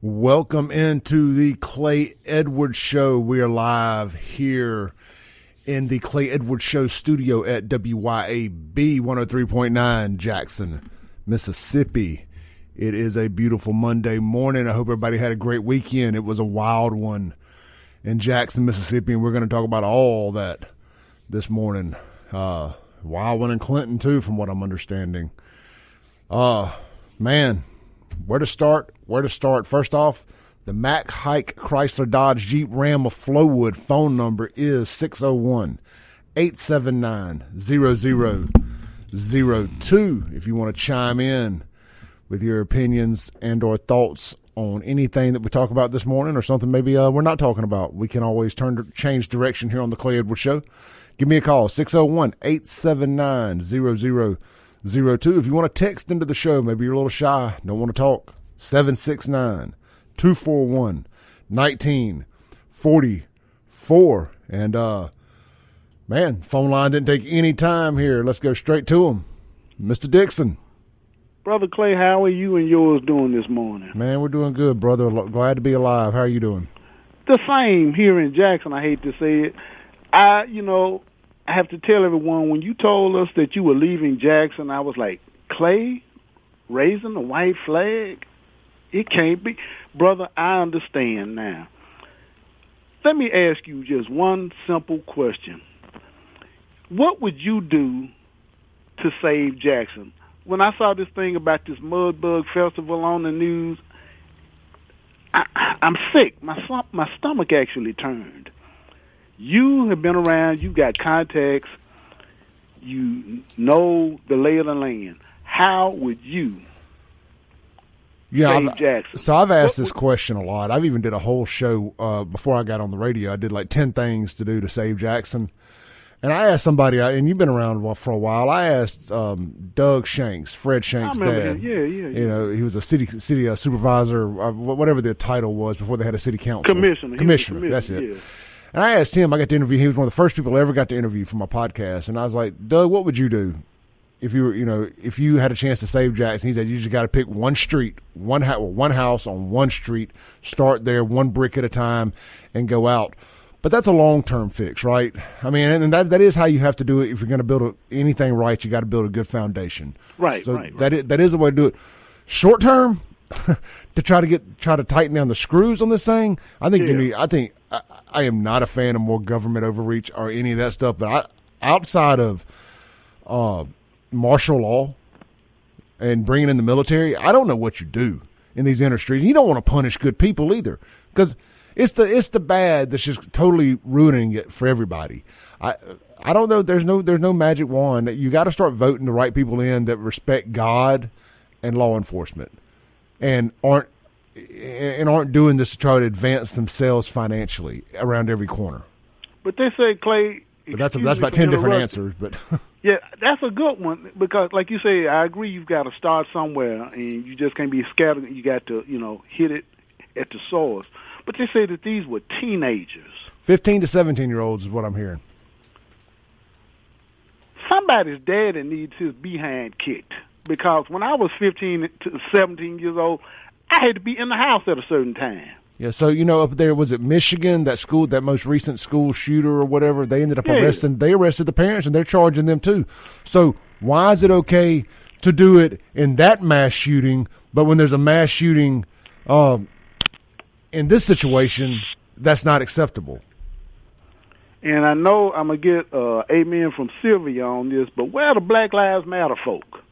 Welcome into the Clay Edwards Show. We are live here in the Clay Edwards Show studio at WYAB 103.9 Jackson, Mississippi. It is a beautiful Monday morning. I hope everybody had a great weekend. It was a wild one in Jackson, Mississippi, and we're going to talk about all that this morning. Wild one in Clinton, too, from what I'm understanding. Man, where to start? First off, the Mack, Haik, Chrysler, Dodge, Jeep, Ram of Flowood phone number is 601-879-0002 if you want to chime in with your opinions and or thoughts on anything that we talk about this morning or something maybe we're not talking about. We can always change direction here on the Clay Edwards Show. Give me a call, 601-879-0002. If you want to text into the show, maybe you're a little shy, don't want to talk, 769-241-1944. And, man, phone line didn't take any time here. Let's go straight to him. Mr. Dixon. Brother Clay, how are you and yours doing this morning? Man, we're doing good, brother. Glad to be alive. How are you doing? The same here in Jackson. I hate to say it. I have to tell everyone, when you told us that you were leaving Jackson, I was like, Clay, raising the white flag? It can't be. Brother, I understand now. Let me ask you just one simple question. What would you do to save Jackson? When I saw this thing about this Mudbug Festival on the news, I'm sick. My stomach actually turned. You have been around. You got contacts. You know the lay of the land. How would you save Jackson? So I've asked this question a lot. I've even did a whole show before I got on the radio. I did like 10 things to do to save Jackson. And I asked somebody, and you've been around for a while, I asked Doug Shanks, Fred Shanks' dad. Yeah. You know, he was a city supervisor, whatever the title was before they had a city council. Commissioner, that's it. Yeah. And I asked him, I got to interview, he was one of the first people I ever got to interview for my podcast. And I was like, Doug, what would you do if you were, if you had a chance to save Jackson? He said, you just got to pick one street, one house on one street, start there, one brick at a time, and go out. But that's a long-term fix, right? I mean, and that is how you have to do it. If you're going to build anything right, you got to build a good foundation. Right. So that is the way to do it. Short-term, to try to tighten down the screws on this thing, I am not a fan of more government overreach or any of that stuff. But outside of martial law and bringing in the military, I don't know what you do in these industries. You don't want to punish good people either, because it's the bad that's just totally ruining it for everybody. I don't know. There's no magic wand. You got to start voting the right people in that respect God and law enforcement, and aren't doing this to try to advance themselves financially around every corner. But they say, Clay, but that's about 10 different answers. But yeah, that's a good one, because like you say, I agree. You've got to start somewhere, and you just can't be scattered. You got to hit it at the source. But they say that these were teenagers. 15 to 17-year-olds is what I'm hearing. Somebody's daddy needs his behind kicked, because when I was 15 to 17 years old, I had to be in the house at a certain time. Yeah, so, up there, was it Michigan, that most recent school shooter or whatever, they ended up arresting, they arrested the parents, and they're charging them too. So why is it okay to do it in that mass shooting, but when there's a mass shooting in this situation, that's not acceptable? And I know I'm going to get amen from Sylvia on this, but where are the Black Lives Matter folk?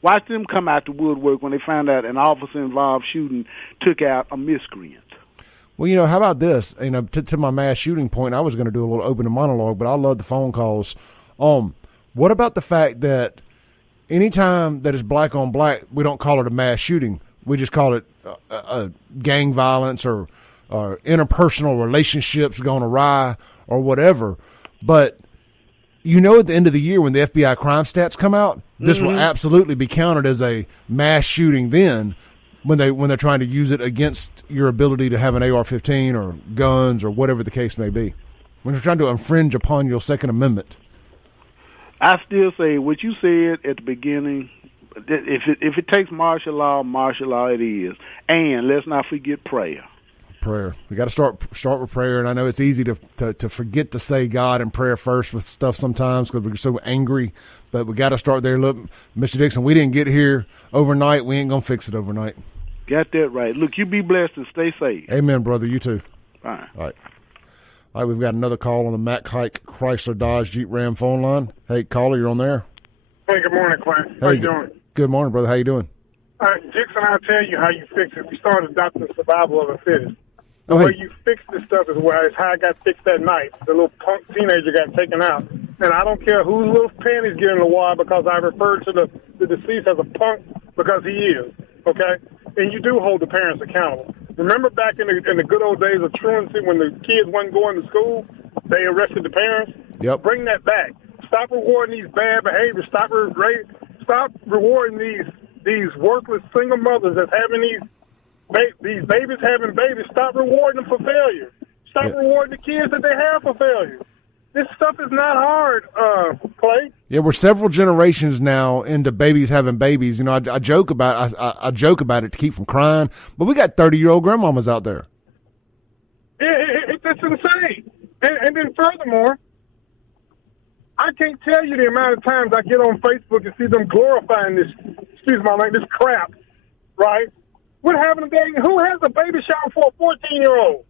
Watch them come out the woodwork when they found out an officer-involved shooting took out a miscreant. Well, how about this? To my mass shooting point, I was going to do a little opening monologue, but I love the phone calls. What about the fact that anytime that it's black on black, we don't call it a mass shooting. We just call it gang violence or interpersonal relationships gone awry or whatever. But at the end of the year when the FBI crime stats come out, this will absolutely be counted as a mass shooting then, when they're trying to use it against your ability to have an AR-15 or guns or whatever the case may be, when they're trying to infringe upon your Second Amendment. I still say what you said at the beginning if it takes martial law it is. And let's not forget prayer. Prayer. We got to start with prayer, and I know it's easy to forget to say God and prayer first with stuff sometimes because we're so angry. But we got to start there. Look, Mr. Dixon, we didn't get here overnight. We ain't gonna fix it overnight. Got that right. Look, you be blessed and stay safe. Amen, brother. You too. Fine. All right. We've got another call on the Haik Chrysler Dodge Jeep Ram phone line. Hey, caller, you're on there. Hey, good morning, Clint. How you doing? Good morning, brother. How you doing? Dixon, I'll tell you how you fix it. We started adopting the survival of the fittest. The Oh, way hey. you fix this stuff is how it got fixed that night. The little punk teenager got taken out. And I don't care whose little panties get in the water because I referred to the deceased as a punk because he is, okay? And you do hold the parents accountable. Remember back in the good old days of truancy when the kids wasn't going to school, they arrested the parents? Yep. Bring that back. Stop rewarding these bad behaviors. Stop rewarding these worthless single mothers that's having these babies having babies. Stop rewarding them for failure. Stop rewarding the kids that they have for failure. This stuff is not hard, Clay. Yeah, we're several generations now into babies having babies. You know, I joke about it to keep from crying, but we got 30-year-old grandmamas out there. It's insane. And then furthermore, I can't tell you the amount of times I get on Facebook and see them glorifying this, excuse my language, this crap, right? What happened today? Who has a baby shower for a 14-year-old?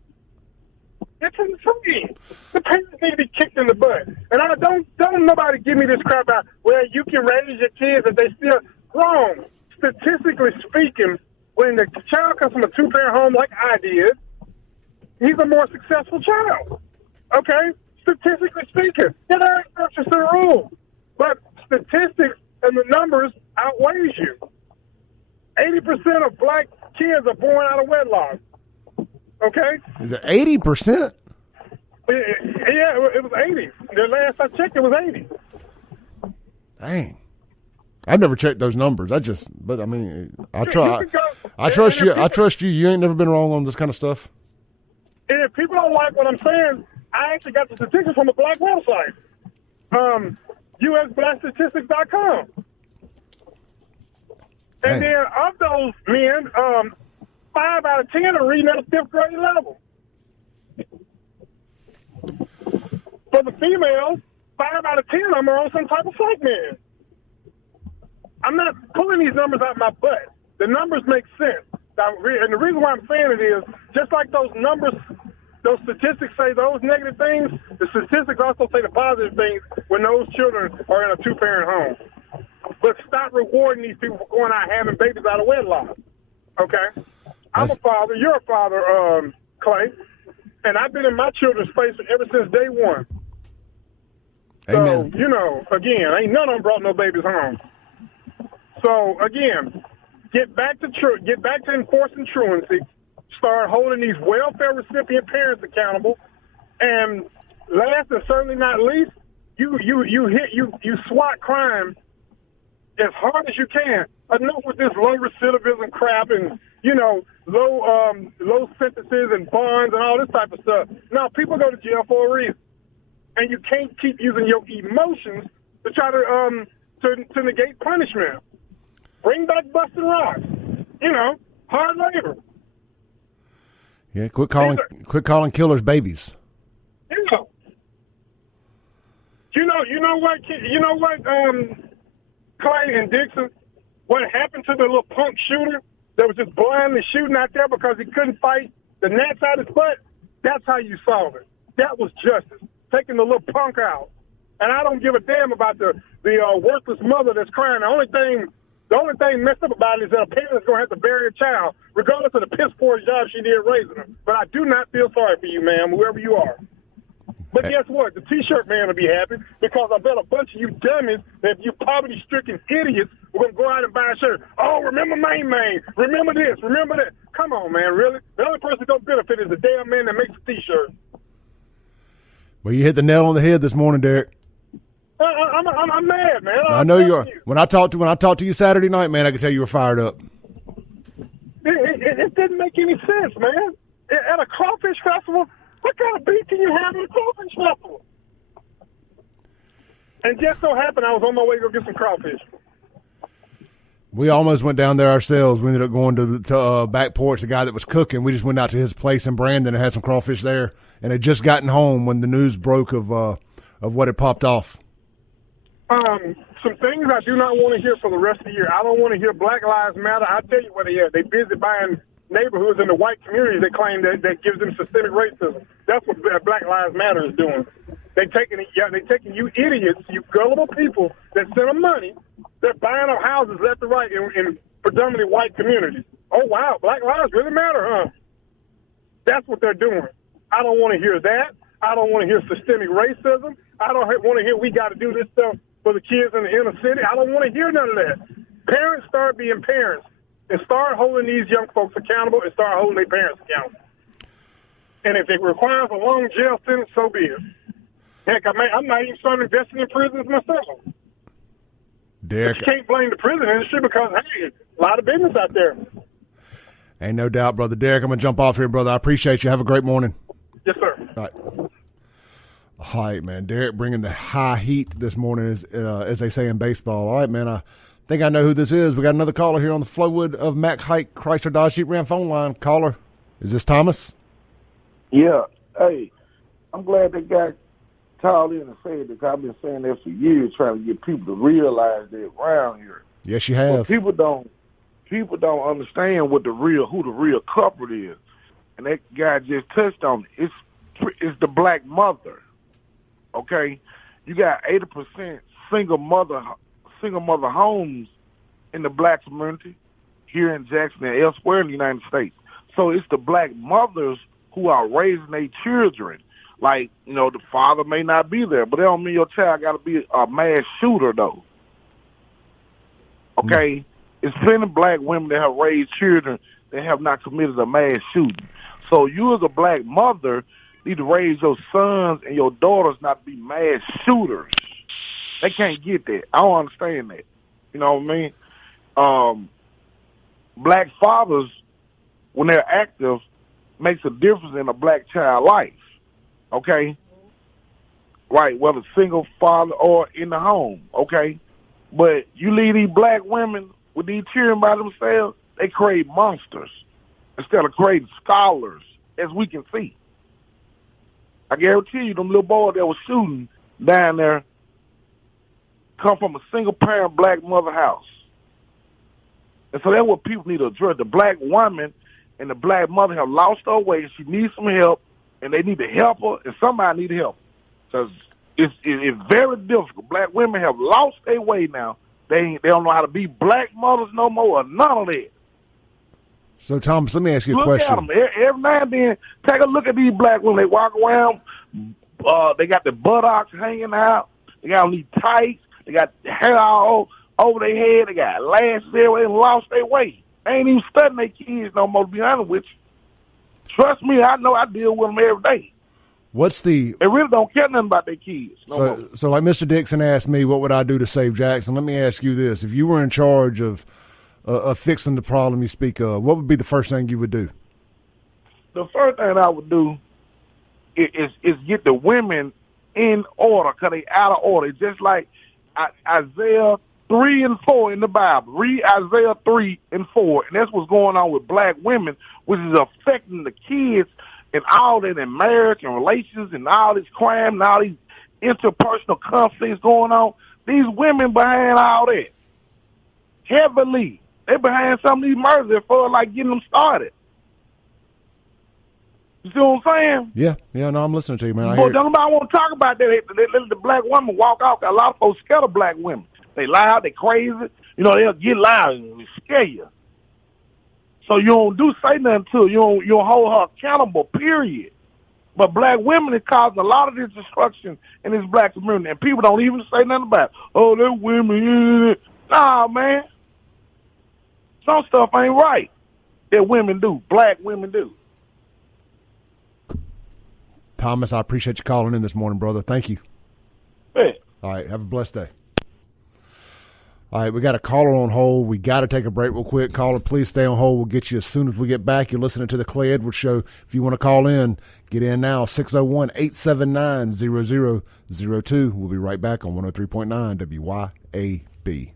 It's insane. The parents need to be kicked in the butt. And I don't nobody give me this crap about, well, you can raise your kids if they still wrong. Statistically speaking, when the child comes from a two-parent home like I did, he's a more successful child. Okay? Statistically speaking. There are exceptions to the rule. But statistics and the numbers outweighs you. 80% of black kids are born out of wedlock. Okay? Is it 80%? Yeah, it was 80. The last I checked, it was 80. Dang. I've never checked those numbers. I trust you. I trust you. You ain't never been wrong on this kind of stuff. And if people don't like what I'm saying, I actually got the statistics from a black website. USBlackStatistics.com. And then of those men, 5 out of 10 are reading at a 5th grade level. For the females, 5 out of 10 of them are on some type of psych med. I'm not pulling these numbers out of my butt. The numbers make sense. And the reason why I'm saying it is, just like those numbers, those statistics say those negative things, the statistics also say the positive things when those children are in a two-parent home. But stop rewarding these people for going out having babies out of wedlock. Okay? I'm a father. You're a father, Clay. And I've been in my children's face ever since day one. Amen. So, again, ain't none of them brought no babies home. So, again, get back to enforcing truancy. Start holding these welfare recipient parents accountable. And last and certainly not least, you SWAT crime as hard as you can. Enough with this low recidivism crap and, low sentences and bonds and all this type of stuff. Now, people go to jail for a reason. And you can't keep using your emotions to try to negate punishment. Bring back busting rocks. Hard labor. Yeah, quit calling killers babies. You know what, Clay and Dixon, what happened to the little punk shooter that was just blindly shooting out there because he couldn't fight the gnats out his butt? That's how you solve it. That was justice, taking the little punk out. And I don't give a damn about the worthless mother that's crying. The only thing messed up about it is that a parent is going to have to bury a child, regardless of the piss poor job she did raising them. But I do not feel sorry for you, ma'am, whoever you are. But guess what? The T-shirt man will be happy because I bet a bunch of you dummies, that you poverty-stricken idiots, are going to go out and buy a shirt. Oh, remember Main Man. Remember this. Remember that. Come on, man, really? The only person going to benefit is the damn man that makes the T-shirt. Well, you hit the nail on the head this morning, Derek. I'm mad, man. I know you are. When I talked to you Saturday night, man, I could tell you were fired up. It didn't make any sense, man. At a crawfish festival, what kind of beef can you have at a crawfish festival? And just so happened I was on my way to go get some crawfish. We almost went down there ourselves. We ended up going to back porch, the guy that was cooking. We just went out to his place in Brandon and had some crawfish there, and had just gotten home when the news broke of what had popped off. Some things I do not want to hear for the rest of the year. I don't want to hear Black Lives Matter. I tell you what they are. They busy buying neighborhoods in the white community. They claim that gives them systemic racism. That's what Black Lives Matter is doing. They're taking you idiots, you gullible people that send them money. They're buying up houses left and right in predominantly white communities. Oh, wow, Black lives really matter, huh? That's what they're doing. I don't want to hear that. I don't want to hear systemic racism. I don't want to hear we got to do this stuff for the kids in the inner city. I don't want to hear none of that. Parents start being parents and start holding these young folks accountable and start holding their parents accountable. And if it requires a long jail sentence, so be it. Heck, I'm not even starting investing in prisons myself. Derek, you can't blame the prison industry because, hey, a lot of business out there. Ain't no doubt, brother. Derek, I'm going to jump off here, brother. I appreciate you. Have a great morning. Yes, sir. All right. All right, man. Derek bringing the high heat this morning, as they say in baseball. All right, man. I think I know who this is. We got another caller here on the Flowood of Mack Haik Chrysler Dodge Jeep Ram phone line. Caller, is this Thomas? Yeah. Hey, I'm glad that guy called in and said this. I've been saying that for years, trying to get people to realize that around here. Yes, you have. People don't understand who the real culprit is, and that guy just touched on it. It's the black mother. Okay, you got 80% single mother homes in the black community here in Jackson and elsewhere in the United States. So it's the black mothers who are raising their children. Like, you know, the father may not be there, but that don't mean your child got to be a mass shooter, though. Okay? It's plenty of black women that have raised children that have not committed a mass shooting. So you as a black mother need to raise your sons and your daughters not to be mass shooters. They can't get that. I don't understand that. You know what I mean? Black fathers, when they're active, makes a difference in a black child's life. Okay? Right, whether single father or in the home, okay? But you leave these black women with these children by themselves, they create monsters instead of creating scholars, as we can see. I guarantee you, them little boys that was shooting down there come from a single-parent black mother house. And so that's what people need to address. The black woman and the black mother have lost her way. She needs some help, and they need to help her, and somebody need help. Because it's very difficult. Black women have lost their way now. They don't know how to be black mothers no more or none of that. So, Thomas, let me ask you a question. Look at them. Every now and then, take a look at these black women. They walk around. They got their buttocks hanging out. They got on these tights. They got the hair all over their head. They got lashes everywhere. They lost their way. They ain't even studying their kids no more, to be honest with you. Trust me, I know I deal with them every day. They really don't care nothing about their kids. So like Mr. Dixon asked me, what would I do to save Jackson? Let me ask you this. If you were in charge of fixing the problem you speak of, what would be the first thing you would do? The first thing I would do is get the women in order, because they out of order. It's just like Isaiah 3 and 4 in the Bible. Read Isaiah 3 and 4, and that's what's going on with black women, which is affecting the kids and all that in marriage and relations and all this crime and all these interpersonal conflicts going on. These women behind all that. Heavily. They behind some of these murders that feel like getting them started. You see what I'm saying? Yeah, no, I'm listening to you, man. But nobody want to talk about that. They let the black woman walk off. A lot of folks scared of black women. They loud, they crazy. You know, they'll get loud and scare you. So you don't say nothing to her. You don't hold her accountable, period. But black women is causing a lot of this destruction in this black community, and people don't even say nothing about it. Oh, they're women. Nah, man. Some stuff ain't right that women do, black women do. Thomas, I appreciate you calling in this morning, brother. Thank you. Hey. All right, have a blessed day. All right, we got a caller on hold. We got to take a break real quick. Caller, please stay on hold. We'll get you as soon as we get back. You're listening to the Clay Edwards Show. If you want to call in, get in now, 601-879-0002. We'll be right back on 103.9 WYAB.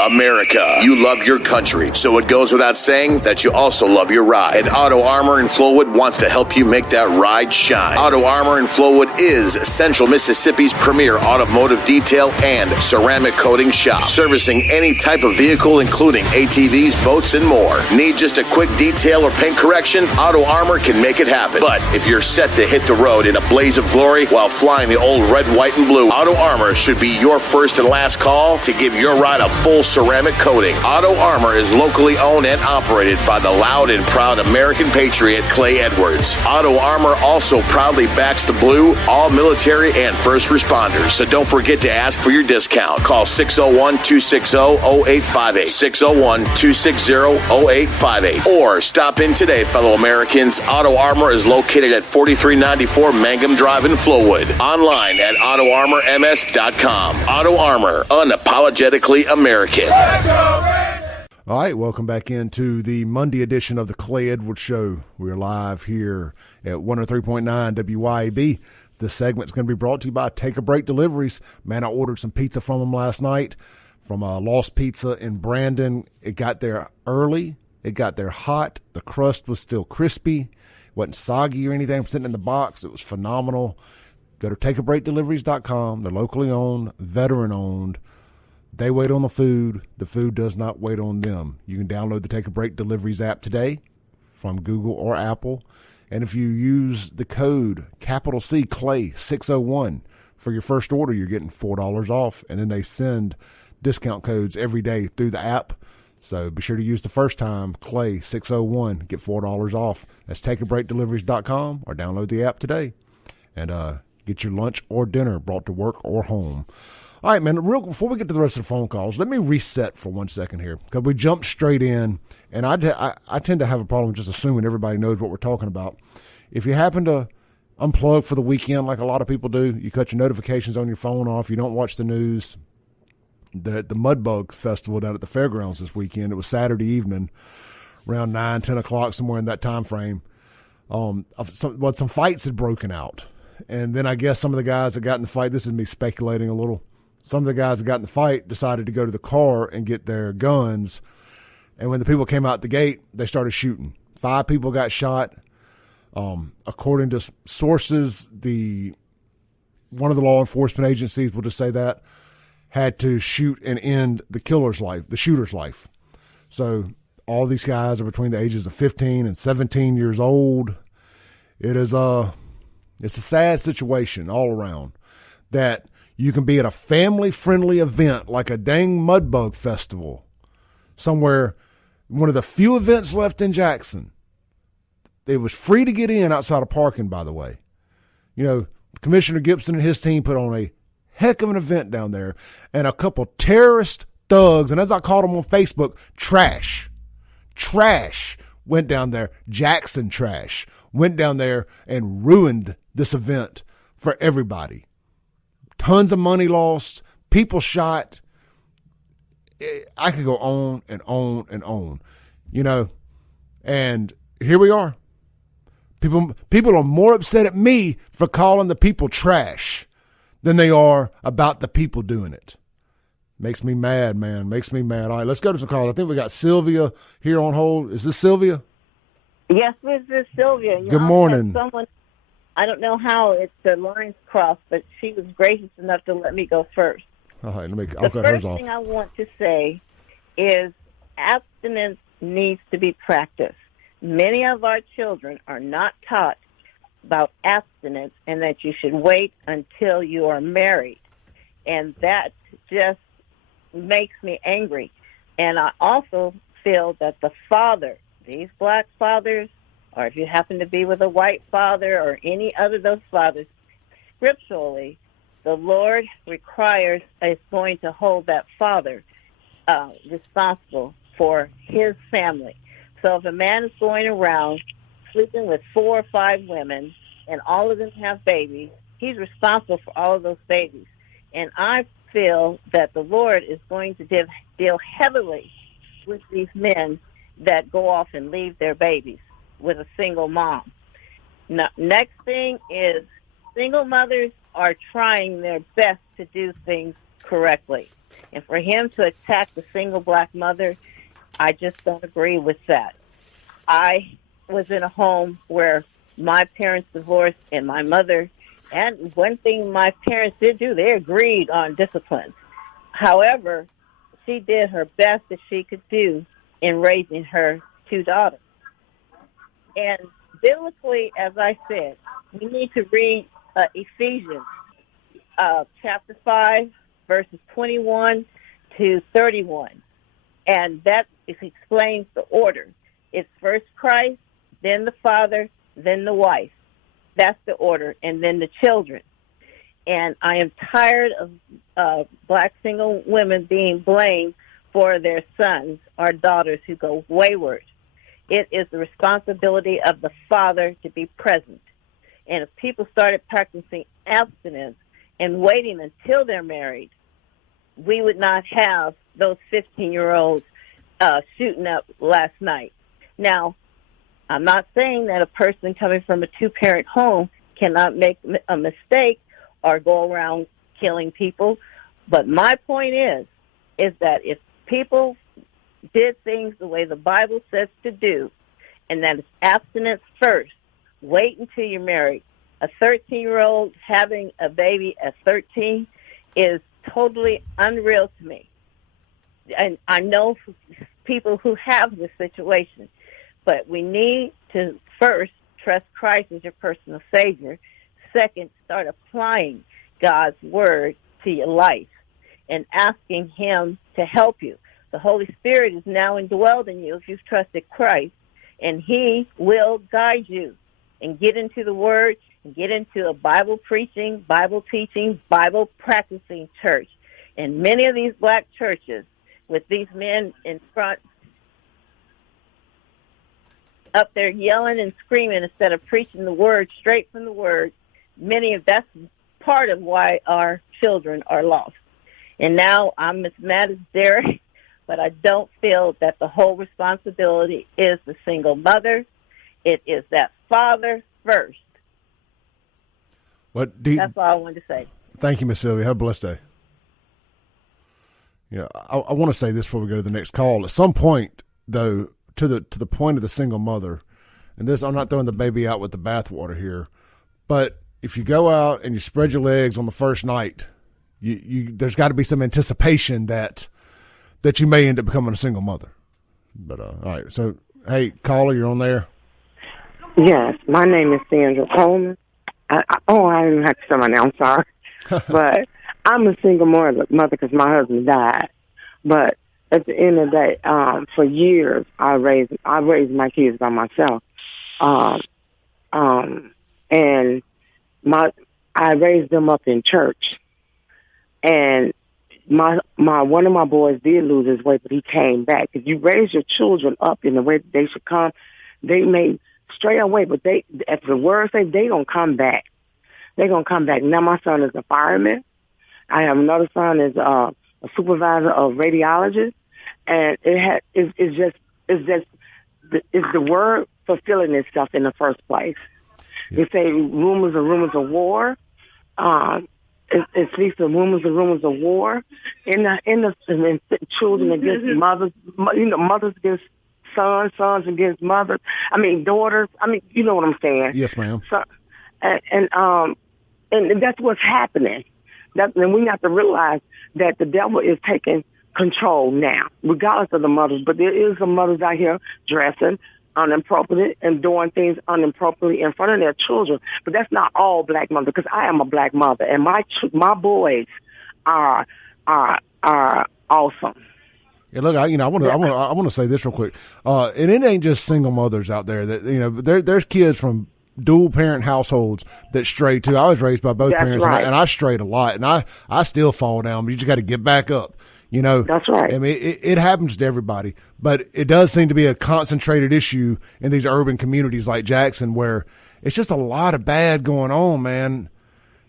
America. You love your country, so it goes without saying that you also love your ride. And Auto Armour in Flowood wants to help you make that ride shine. Auto Armour in Flowood is Central Mississippi's premier automotive detail and ceramic coating shop, servicing any type of vehicle, including ATVs, boats, and more. Need just a quick detail or paint correction? Auto Armour can make it happen. But if you're set to hit the road in a blaze of glory while flying the old red, white, and blue, Auto Armour should be your first and last call to give your ride a full ceramic coating. Auto Armour is locally owned and operated by the loud and proud American patriot Clay Edwards. Auto Armour also proudly backs the blue, all military and first responders. So don't forget to ask for your discount. Call 601-260-0858, 601-260-0858, or stop in today, fellow Americans. Auto Armour is located at 4394 Mangum Drive in Flowood. Online at AutoArmourMS.com. Auto Armour, unapologetically American. All right, welcome back into the Monday edition of the Clay Edwards Show. We're live here at 103.9 WYAB. This segment's going to be brought to you by Take a Break Deliveries. Man, I ordered some pizza from them last night from Lost Pizza in Brandon. It got there early. It got there hot. The crust was still crispy. It wasn't soggy or anything sitting in the box. It was phenomenal. Go to takeabreakdeliveries.com. They're locally owned, veteran owned. They wait on the food. The food does not wait on them. You can download the Take a Break Deliveries app today from Google or Apple. And if you use the code capital C Clay 601 for your first order, you're getting $4 off. And then they send discount codes every day through the app. So be sure to use the first time Clay 601, get $4 off. That's takeabreakdeliveries.com or download the app today and get your lunch or dinner brought to work or home. All right, man, before we get to the rest of the phone calls, let me reset for 1 second here because we jumped straight in, and I tend to have a problem just assuming everybody knows what we're talking about. If you happen to unplug for the weekend like a lot of people do, you cut your notifications on your phone off, you don't watch the news, the Mudbug Festival down at the fairgrounds this weekend, it was Saturday evening around 9, 10 o'clock, somewhere in that time frame, some fights had broken out. And then I guess some of the guys that got in the fight, this is me speculating a little, some of the guys that got in the fight decided to go to the car and get their guns. And when the people came out the gate, they started shooting. 5 people got shot. According to sources, one of the law enforcement agencies, we'll just say that, had to shoot and end the shooter's life. So all these guys are between the ages of 15 and 17 years old. It's a sad situation all around that you can be at a family-friendly event like a dang Mudbug Festival somewhere, one of the few events left in Jackson. It was free to get in outside of parking, by the way. You know, Commissioner Gibson and his team put on a heck of an event down there, and a couple terrorist thugs, and as I called them on Facebook, trash went down there, Jackson trash, went down there and ruined this event for everybody. Tons of money lost, people shot. I could go on and on and on, you know, and here we are. People are more upset at me for calling the people trash than they are about the people doing it. Makes me mad, man. Makes me mad. All right, let's go to some calls. I think we got Sylvia here on hold. Is this Sylvia? Yes, this is Sylvia. Good morning. I don't know how the lines crossed, but she was gracious enough to let me go first. All right, I'll cut hers off. The first thing I want to say is abstinence needs to be practiced. Many of our children are not taught about abstinence and that you should wait until you are married. And that just makes me angry. And I also feel that the father, these black fathers, or if you happen to be with a white father or any other of those fathers, scripturally, the Lord requires is going to hold that father responsible for his family. So if a man is going around sleeping with 4 or 5 women and all of them have babies, he's responsible for all of those babies. And I feel that the Lord is going to deal heavily with these men that go off and leave their babies with a single mom. Now, next thing is single mothers are trying their best to do things correctly. And for him to attack the single black mother, I just don't agree with that. I was in a home where my parents divorced and my mother, and one thing my parents did do, they agreed on discipline. However, she did her best that she could do in raising her two daughters. And biblically, as I said, we need to read Ephesians chapter 5, verses 21 to 31. And that explains the order. It's first Christ, then the father, then the wife. That's the order, and then the children. And I am tired of black single women being blamed for their sons or daughters who go wayward. It is the responsibility of the father to be present. And if people started practicing abstinence and waiting until they're married, we would not have those 15-year-olds shooting up last night. Now, I'm not saying that a person coming from a two-parent home cannot make a mistake or go around killing people. But my point is that if people did things the way the Bible says to do, and that is abstinence first, wait until you're married. A 13-year-old having a baby at 13 is totally unreal to me. And I know people who have this situation, but we need to first trust Christ as your personal Savior. Second, start applying God's Word to your life and asking Him to help you. The Holy Spirit is now indwelled in you if you've trusted Christ, and He will guide you and get into the Word and get into a Bible preaching, Bible teaching, Bible practicing church. And many of these black churches with these men in front up there yelling and screaming instead of preaching the Word straight from the Word, that's part of why our children are lost. And now I'm as mad as Derek, but I don't feel that the whole responsibility is the single mother. It is that father first. That's all I wanted to say. Thank you, Miss Sylvia. Have a blessed day. I want to say this before we go to the next call. At some point, though, to the point of the single mother, and this, I'm not throwing the baby out with the bathwater here, but if you go out and you spread your legs on the first night, there's got to be some anticipation that you may end up becoming a single mother. But all right, so hey, caller, you're on there. Yes, my name is Sandra Coleman. I didn't have to say my name. I'm sorry, but I'm a single mother because my husband died. But at the end of the day, for years I raised my kids by myself, and I raised them up in church, and my one of my boys did lose his way, but he came back. If you raise your children up in the way that they should come, they may stray away, but as the word says, they gonna come back. They're gonna come back. Now my son is a fireman. I have another son is a supervisor of radiologists, and it's the word fulfilling itself in the first place. Yeah. They say rumors of war. It speaks of rumors of war in children against mothers, mothers against sons, sons against mothers. I mean, daughters. I mean, you know what I'm saying? Yes, ma'am. So, and that's what's happening. And we have to realize that the devil is taking control now, regardless of the mothers. But there is some mothers out here dressing inappropriately and doing things inappropriately in front of their children. But that's not all black mothers, because I am a black mother, and my boys are awesome. Yeah, look, I want to say this real quick. And it ain't just single mothers out there that there's kids from dual parent households that stray too. I was raised by both parents, right. and I strayed a lot, and I still fall down. But you just got to get back up. That's right. I mean, it happens to everybody, but it does seem to be a concentrated issue in these urban communities like Jackson, where it's just a lot of bad going on, man.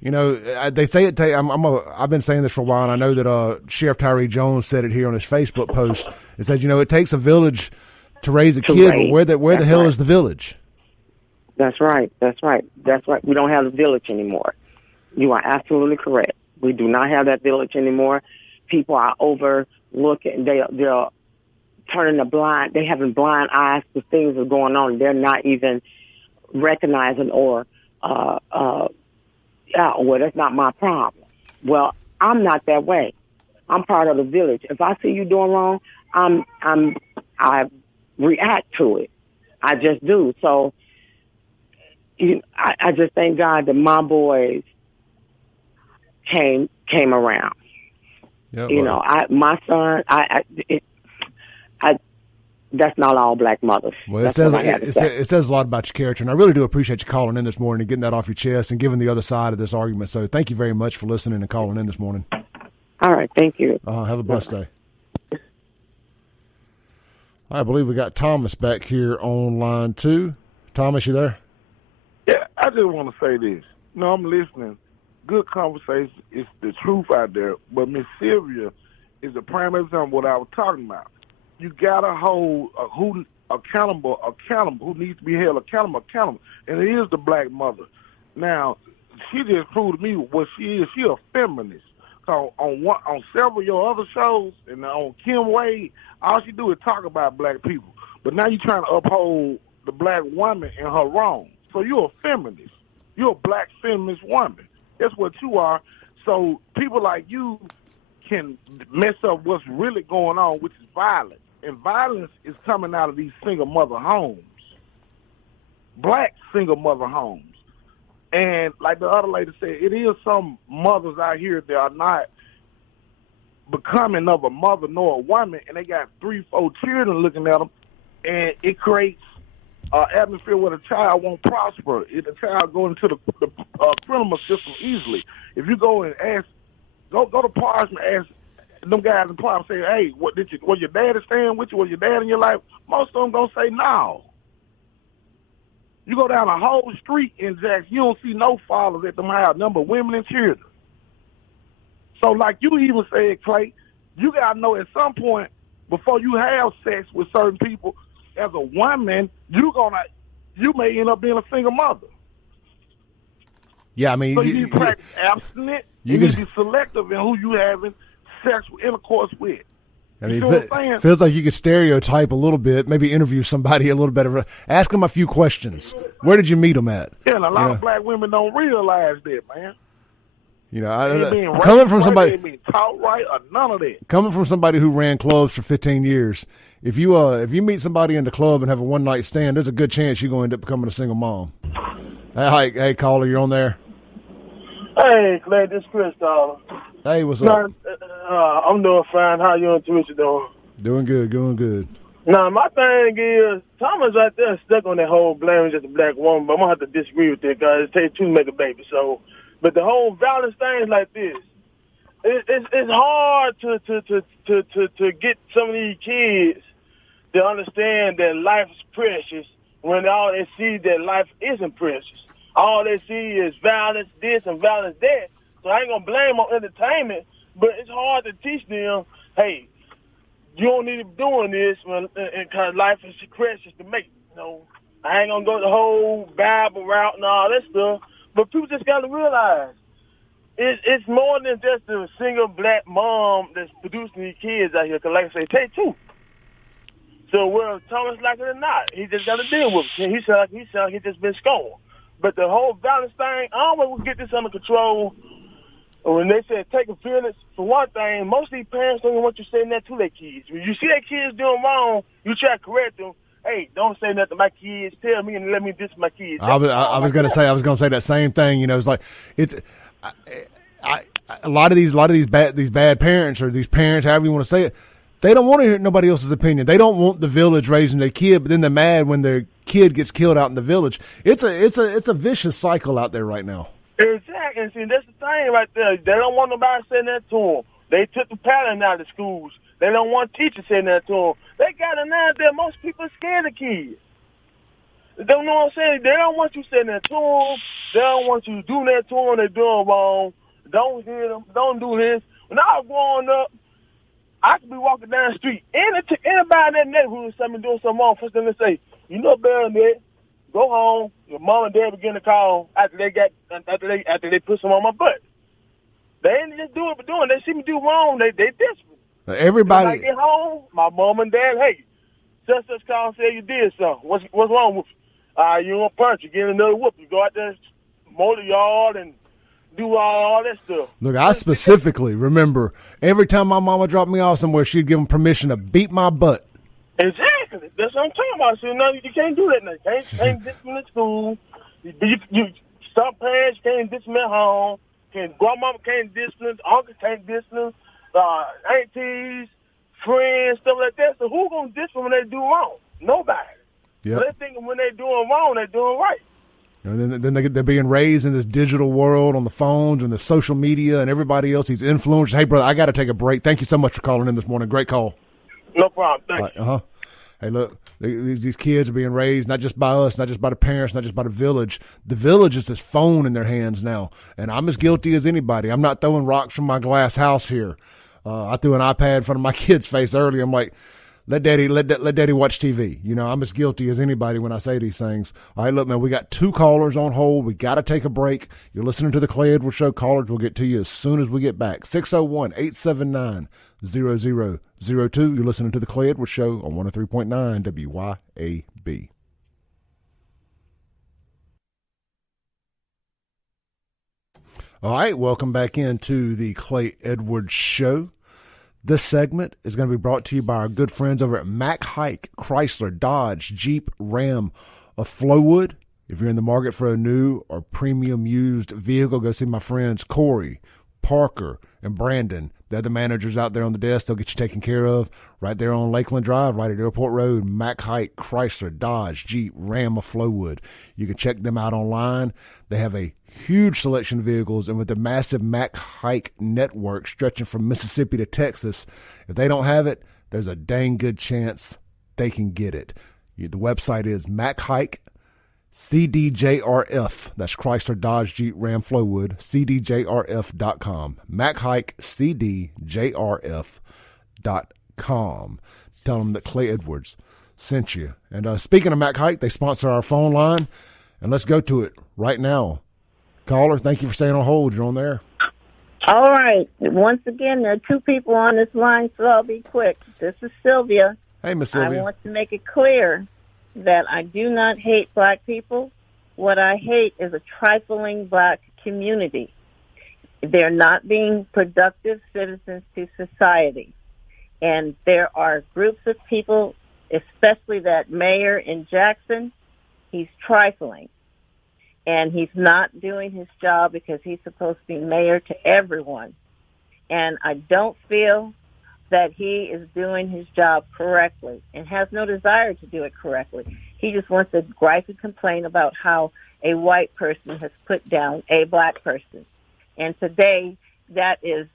They say it. I've been saying this for a while, and I know that Sheriff Tyree Jones said it here on his Facebook post. It says, it takes a village to raise a kid, but where the hell is the village? That's right. We don't have a village anymore. You are absolutely correct. We do not have that village anymore. people are overlooking. They're turning they having blind eyes to things that are going on. They're not even recognizing or, well, that's not my problem. Well, I'm not that way. I'm part of the village. If I see you doing wrong, I react to it. I just do. So, I just thank God that my boys came around. Yeah, my son, that's not all black mothers. Well, it says a lot about your character, and I really do appreciate you calling in this morning and getting that off your chest and giving the other side of this argument. So thank you very much for listening and calling in this morning. All right, thank you. Have a blessed day. I believe we got Thomas back here on line 2. Thomas, you there? Yeah, I just want to say this. No, I'm listening. Good conversation. It's the truth out there. But Miss Sylvia is a prime example of what I was talking about. You got to hold who accountable, who needs to be held accountable. And it is the black mother. Now, she just proved to me what she is. She a feminist. So on several of your other shows and on Kim Wade, all she do is talk about black people. But now you're trying to uphold the black woman and her wrong. So you're a feminist. You're a black feminist woman. That's what you are. So people like you can mess up what's really going on, which is violence. And violence is coming out of these single mother homes, black single mother homes. And like the other lady said, it is some mothers out here that are not becoming of a mother nor a woman, and they got 3, 4 children looking at them, and it creates an atmosphere where the child won't prosper. If the child go into the criminal system easily. If you go and ask, go to parks and ask them guys in parks, say, hey, was your daddy staying with you? Was your dad in your life? Most of them gonna say no. You go down a whole street in Jackson, you don't see no fathers at them house, number of women and children. So like you even said, Clay, you got to know at some point before you have sex with certain people, as a woman, you may end up being a single mother. Yeah, I mean, so you need to practice abstinence. You need to be selective in who you having sexual intercourse with. I mean, it feels like you could stereotype a little bit, maybe interview somebody a little better, ask them a few questions. Where did you meet them at? Yeah, and a lot of black women don't realize that, man. You know, coming from somebody being taught right or none of that. Coming from somebody who ran clubs for 15 years, if you meet somebody in the club and have a one night stand, there's a good chance you're going to end up becoming a single mom. Hey, caller, you're on there. Hey, Clay, this is Chris caller. Hey, what's up? I'm doing fine. How you and Teresa doing? Doing good. Now, my thing is, Thomas right there stuck on that whole blame just a black woman, but I'm going to have to disagree with that because it takes 2 to make a baby. So, but the whole violence thing is like this. It's hard to get some of these kids to understand that life is precious when all they see that life isn't precious. All they see is violence this and violence that. So I ain't going to blame on entertainment, but it's hard to teach them, hey, you don't need to be doing this because life is precious to make. You know, I ain't going to go the whole Bible route and all that stuff, but people just got to realize it's more than just a single black mom that's producing these kids out here, because like I say, take 2. So whether Thomas like it or not, he just got to deal with it. He sound like he just been scorned. But the whole violence thing, I don't want to get this under control. When they said take offense, for one thing, most of these parents don't even want you saying that to their kids. When you see their kids doing wrong, you try to correct them. Hey, don't say nothing to my kids. Tell me and let me diss my kids. I was going to say that same thing. You know, it's like a lot of these bad parents, or these parents, however you want to say it, they don't want to hear nobody else's opinion. They don't want the village raising their kid, but then they're mad when their kid gets killed out in the village. It's a vicious cycle out there right now. Exactly. And see, that's the thing right there. They don't want nobody saying that to them. They took the pattern out of schools. They don't want teachers saying that to them. They got it now that most people are scared of kids. They don't know what I'm saying. They don't want you saying that to them. They don't want you doing that to them. They're doing wrong. Don't hear them. Don't do this. When I was growing up, I could be walking down the street. Anybody in that neighborhood saw me doing something wrong, first thing they say, you know better than that. Go home. Your mom and dad begin to call after they put some on my butt. They ain't just doing it for doing. They see me do wrong. They desperate. Everybody. When I get home, my mom and dad, hey, such call and say you did something. What's wrong with you? You want to punch? You get another whoop. You go out there, mow the yard, and do all that stuff. Look, I specifically remember every time my mama dropped me off somewhere, she'd give them permission to beat my butt. Exactly. That's what I'm talking about. So, no, you can't do that now. You can't discipline at school. You some parents can't discipline at home. Grandmama can't discipline. Uncle can't discipline. Aunties, friends, stuff like that. So who gonna discipline when they do wrong? Nobody. Yep. So they thinking when they doing wrong, they doing right. And then they're being raised in this digital world on the phones and the social media and everybody else. These influencers. Hey, brother, I got to take a break. Thank you so much for calling in this morning. Great call. No problem. Thank you. Hey, look, these kids are being raised not just by us, not just by the parents, not just by the village. The village is this phone in their hands now, and I'm as guilty as anybody. I'm not throwing rocks from my glass house here. I threw an iPad in front of my kid's face earlier. I'm like, let daddy watch TV. You know, I'm as guilty as anybody when I say these things. All right, look, man, we got 2 callers on hold. We got to take a break. You're listening to the Clay Edwards Show. Callers will get to you as soon as we get back. 601-879-0002. You're listening to the Clay Edwards Show on 103.9 WYAB. All right, welcome back into the Clay Edwards Show. This segment is going to be brought to you by our good friends over at Haik, Chrysler, Dodge, Jeep, Ram of Flowood. If you're in the market for a new or premium used vehicle, go see my friends Corey, Parker, and Brandon. They're the managers out there on the desk. They'll get you taken care of right there on Lakeland Drive, right at Airport Road. Haik, Chrysler, Dodge, Jeep, Ram of Flowood. You can check them out online. They have a huge selection of vehicles, and with the massive Haik network stretching from Mississippi to Texas, if they don't have it, there's a dang good chance they can get it. The website is Haik, CDJRF. That's Chrysler, Dodge, Jeep, Ram, Flowood, CDJRF.com. Haik, CDJRF.com. Tell them that Clay Edwards sent you. And speaking of Haik, they sponsor our phone line, and let's go to it right now. Caller, thank you for staying on hold. You're on there. All right. Once again, there are 2 people on this line, so I'll be quick. This is Sylvia. Hey, Miss Sylvia. I want to make it clear that I do not hate black people. What I hate is a trifling black community. They're not being productive citizens to society. And there are groups of people, especially that mayor in Jackson, he's trifling. And he's not doing his job because he's supposed to be mayor to everyone. And I don't feel that he is doing his job correctly and has no desire to do it correctly. He just wants to gripe and complain about how a white person has put down a black person. And today, that is,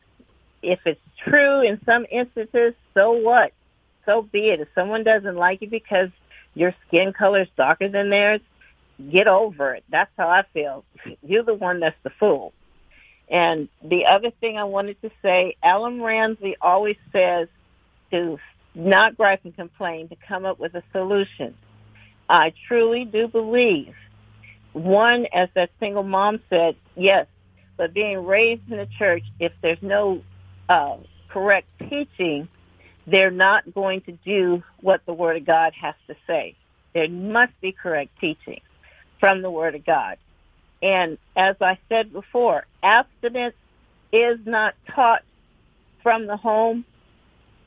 if it's true in some instances, so what? So be it. If someone doesn't like you because your skin color is darker than theirs, get over it. That's how I feel. You're the one that's the fool. And the other thing I wanted to say, Alan Ramsey always says to not gripe and complain, to come up with a solution. I truly do believe, one, as that single mom said, yes, but being raised in the church, if there's no correct teaching, they're not going to do what the Word of God has to say. There must be correct teaching from the Word of God. And as I said before, abstinence is not taught from the home.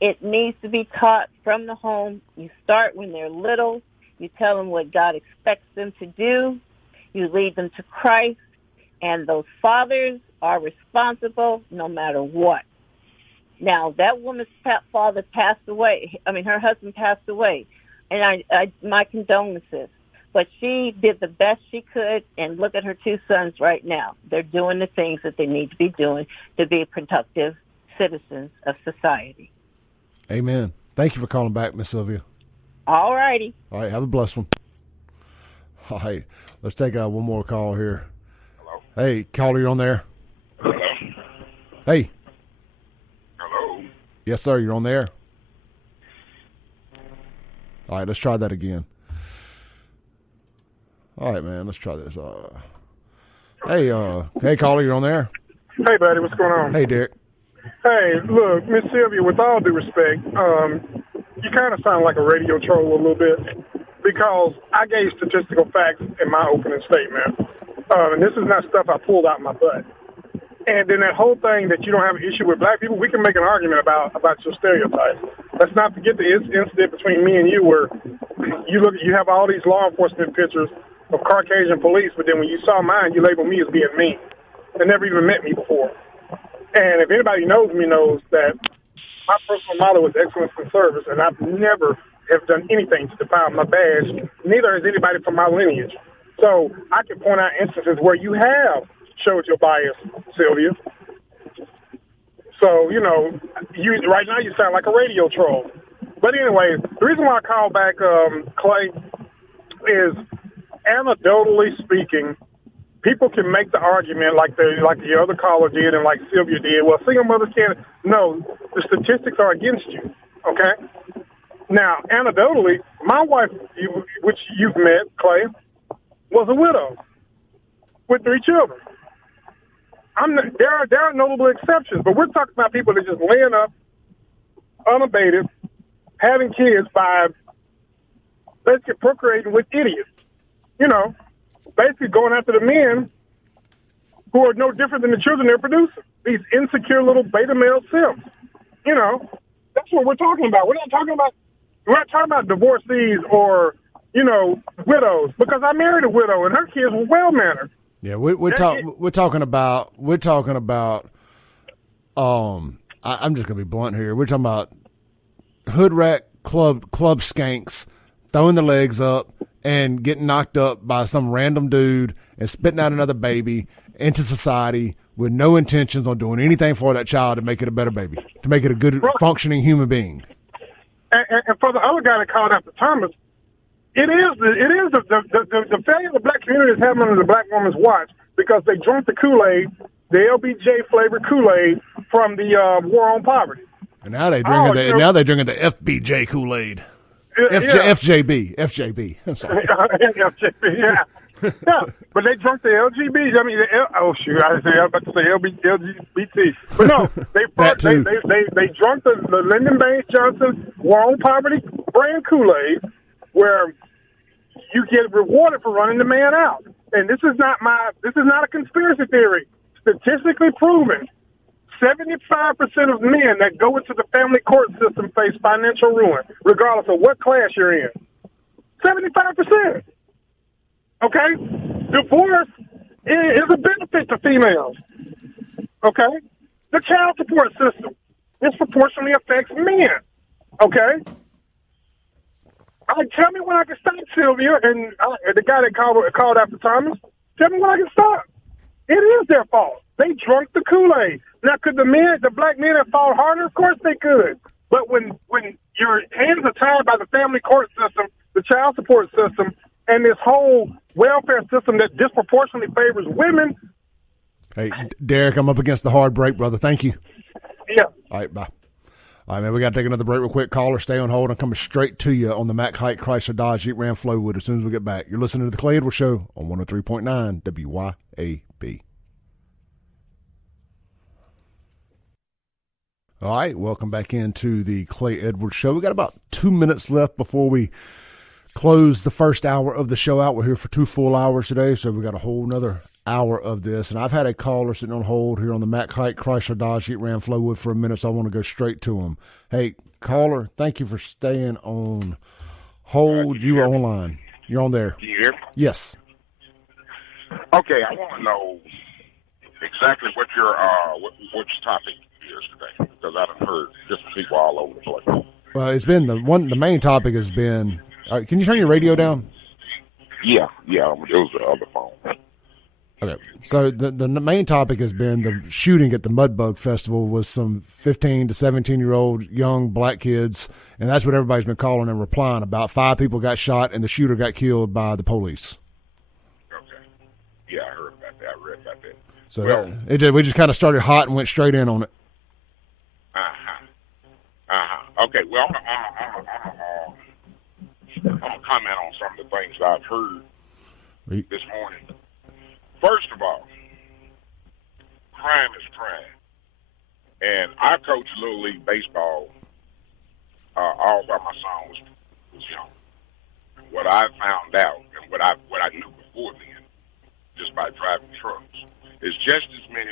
It needs to be taught from the home. You start when they're little. You tell them what God expects them to do. You lead them to Christ. And those fathers are responsible no matter what. Now, that woman's father passed away. Her husband passed away. And my condolences. But she did the best she could, and look at her 2 sons right now. They're doing the things that they need to be doing to be productive citizens of society. Amen. Thank you for calling back, Miss Sylvia. All righty. All right, have a blessed one. All right, let's take one more call here. Hello? Hey, caller, you on there? Hello? Hey. Hello? Yes, sir, you're on there. All right, let's try that again. All right, man, let's try this. Hey, caller, you're on there? Hey, buddy, what's going on? Hey, Derek. Hey, look, Miss Sylvia, with all due respect, you kind of sound like a radio troll a little bit because I gave statistical facts in my opening statement. And this is not stuff I pulled out my butt. And then that whole thing that you don't have an issue with black people, we can make an argument about your stereotypes. Let's not forget the incident between me and you where you have all these law enforcement pictures of Caucasian police, but then when you saw mine, you labeled me as being mean. They never even met me before. And if anybody knows me knows that my personal motto is excellence in service, and I've never have done anything to defile my badge. Neither has anybody from my lineage. So I can point out instances where you have showed your bias, Sylvia. So, you know, right now you sound like a radio troll. But anyway, the reason why I call back Clay is, anecdotally speaking, people can make the argument like the other caller did and like Sylvia did. Well, single mothers can't. No, the statistics are against you, okay? Now, anecdotally, my wife, which you've met, Clay, was a widow with 3 children. There are notable exceptions, but we're talking about people that just laying up, unabated, having kids by basically procreating with idiots. You know, basically going after the men who are no different than the children they're producing. These insecure little beta male simps. You know, that's what we're talking about. We're not talking about divorcees or, you know, widows, because I married a widow and her kids were well mannered. Yeah, we're talking about. I'm just gonna be blunt here. We're talking about hood rat club skanks throwing their legs up and getting knocked up by some random dude and spitting out another baby into society with no intentions on doing anything for that child to make it a better baby, to make it a good functioning human being. And for the other guy that called after Thomas, it is the failure the black community is having under the black woman's watch because they drank the Kool-Aid, the LBJ flavored Kool-Aid from the war on poverty. And now they're drinking the FBJ Kool-Aid. FJB. I'm sorry. FJB, yeah. Yeah, but they drunk the LGBT. I mean, I was about to say LGBT, but no, they drunk the Lyndon Baines Johnson War on Poverty brand Kool-Aid, where you get rewarded for running the man out. And this is not a conspiracy theory. Statistically proven, 75% of men that go into the family court system face financial ruin, regardless of what class you're in. 75%. Okay? Divorce is a benefit to females. Okay? The child support system disproportionately affects men. Okay? Tell me when I can stop, Sylvia, and the guy that called after Thomas, tell me when I can stop. It is their fault. They drunk the Kool-Aid. Now, could the black men have fought harder? Of course they could. But when your hands are tied by the family court system, the child support system, and this whole welfare system that disproportionately favors women. Hey, Derek, I'm up against the hard break, brother. Thank you. Yeah. All right, bye. All right, man, we got to take another break real quick. Caller, stay on hold. I'm coming straight to you on the Mack Haik Chrysler Dodge Jeep Ram Flowood as soon as we get back. You're listening to the Clay Edwards Show on 103.9 WYAB. All right, welcome back into the Clay Edwards Show. We got about 2 minutes left before we close the first hour of the show out. We're here for 2 full hours today, so we got a whole nother hour of this. And I've had a caller sitting on hold here on the Mack Haik Chrysler Dodge Jeep Ram Flowood for a minute, so I want to go straight to him. Hey, caller, thank you for staying on hold. You are online. You're on there. Can you hear me? Yes. Okay, I want to know exactly what your topic is today, because I've heard just people all over the place. Well, it's been the main topic has been. Can you turn your radio down? Yeah, it was the other phone. Okay, so the main topic has been the shooting at the Mudbug Festival with some 15 to 17-year-old young black kids, and that's what everybody's been calling and replying about. 5 people got shot, and the shooter got killed by the police. Okay. Yeah, I heard about that. I read about that. So we just kind of started hot and went straight in on it. Okay, well, I'm going to comment on some of the things that I've heard this morning. First of all, crime is crime. And I coached Little League baseball all while my son was young. And what I found out and what I knew before then, just by driving trucks, is just as many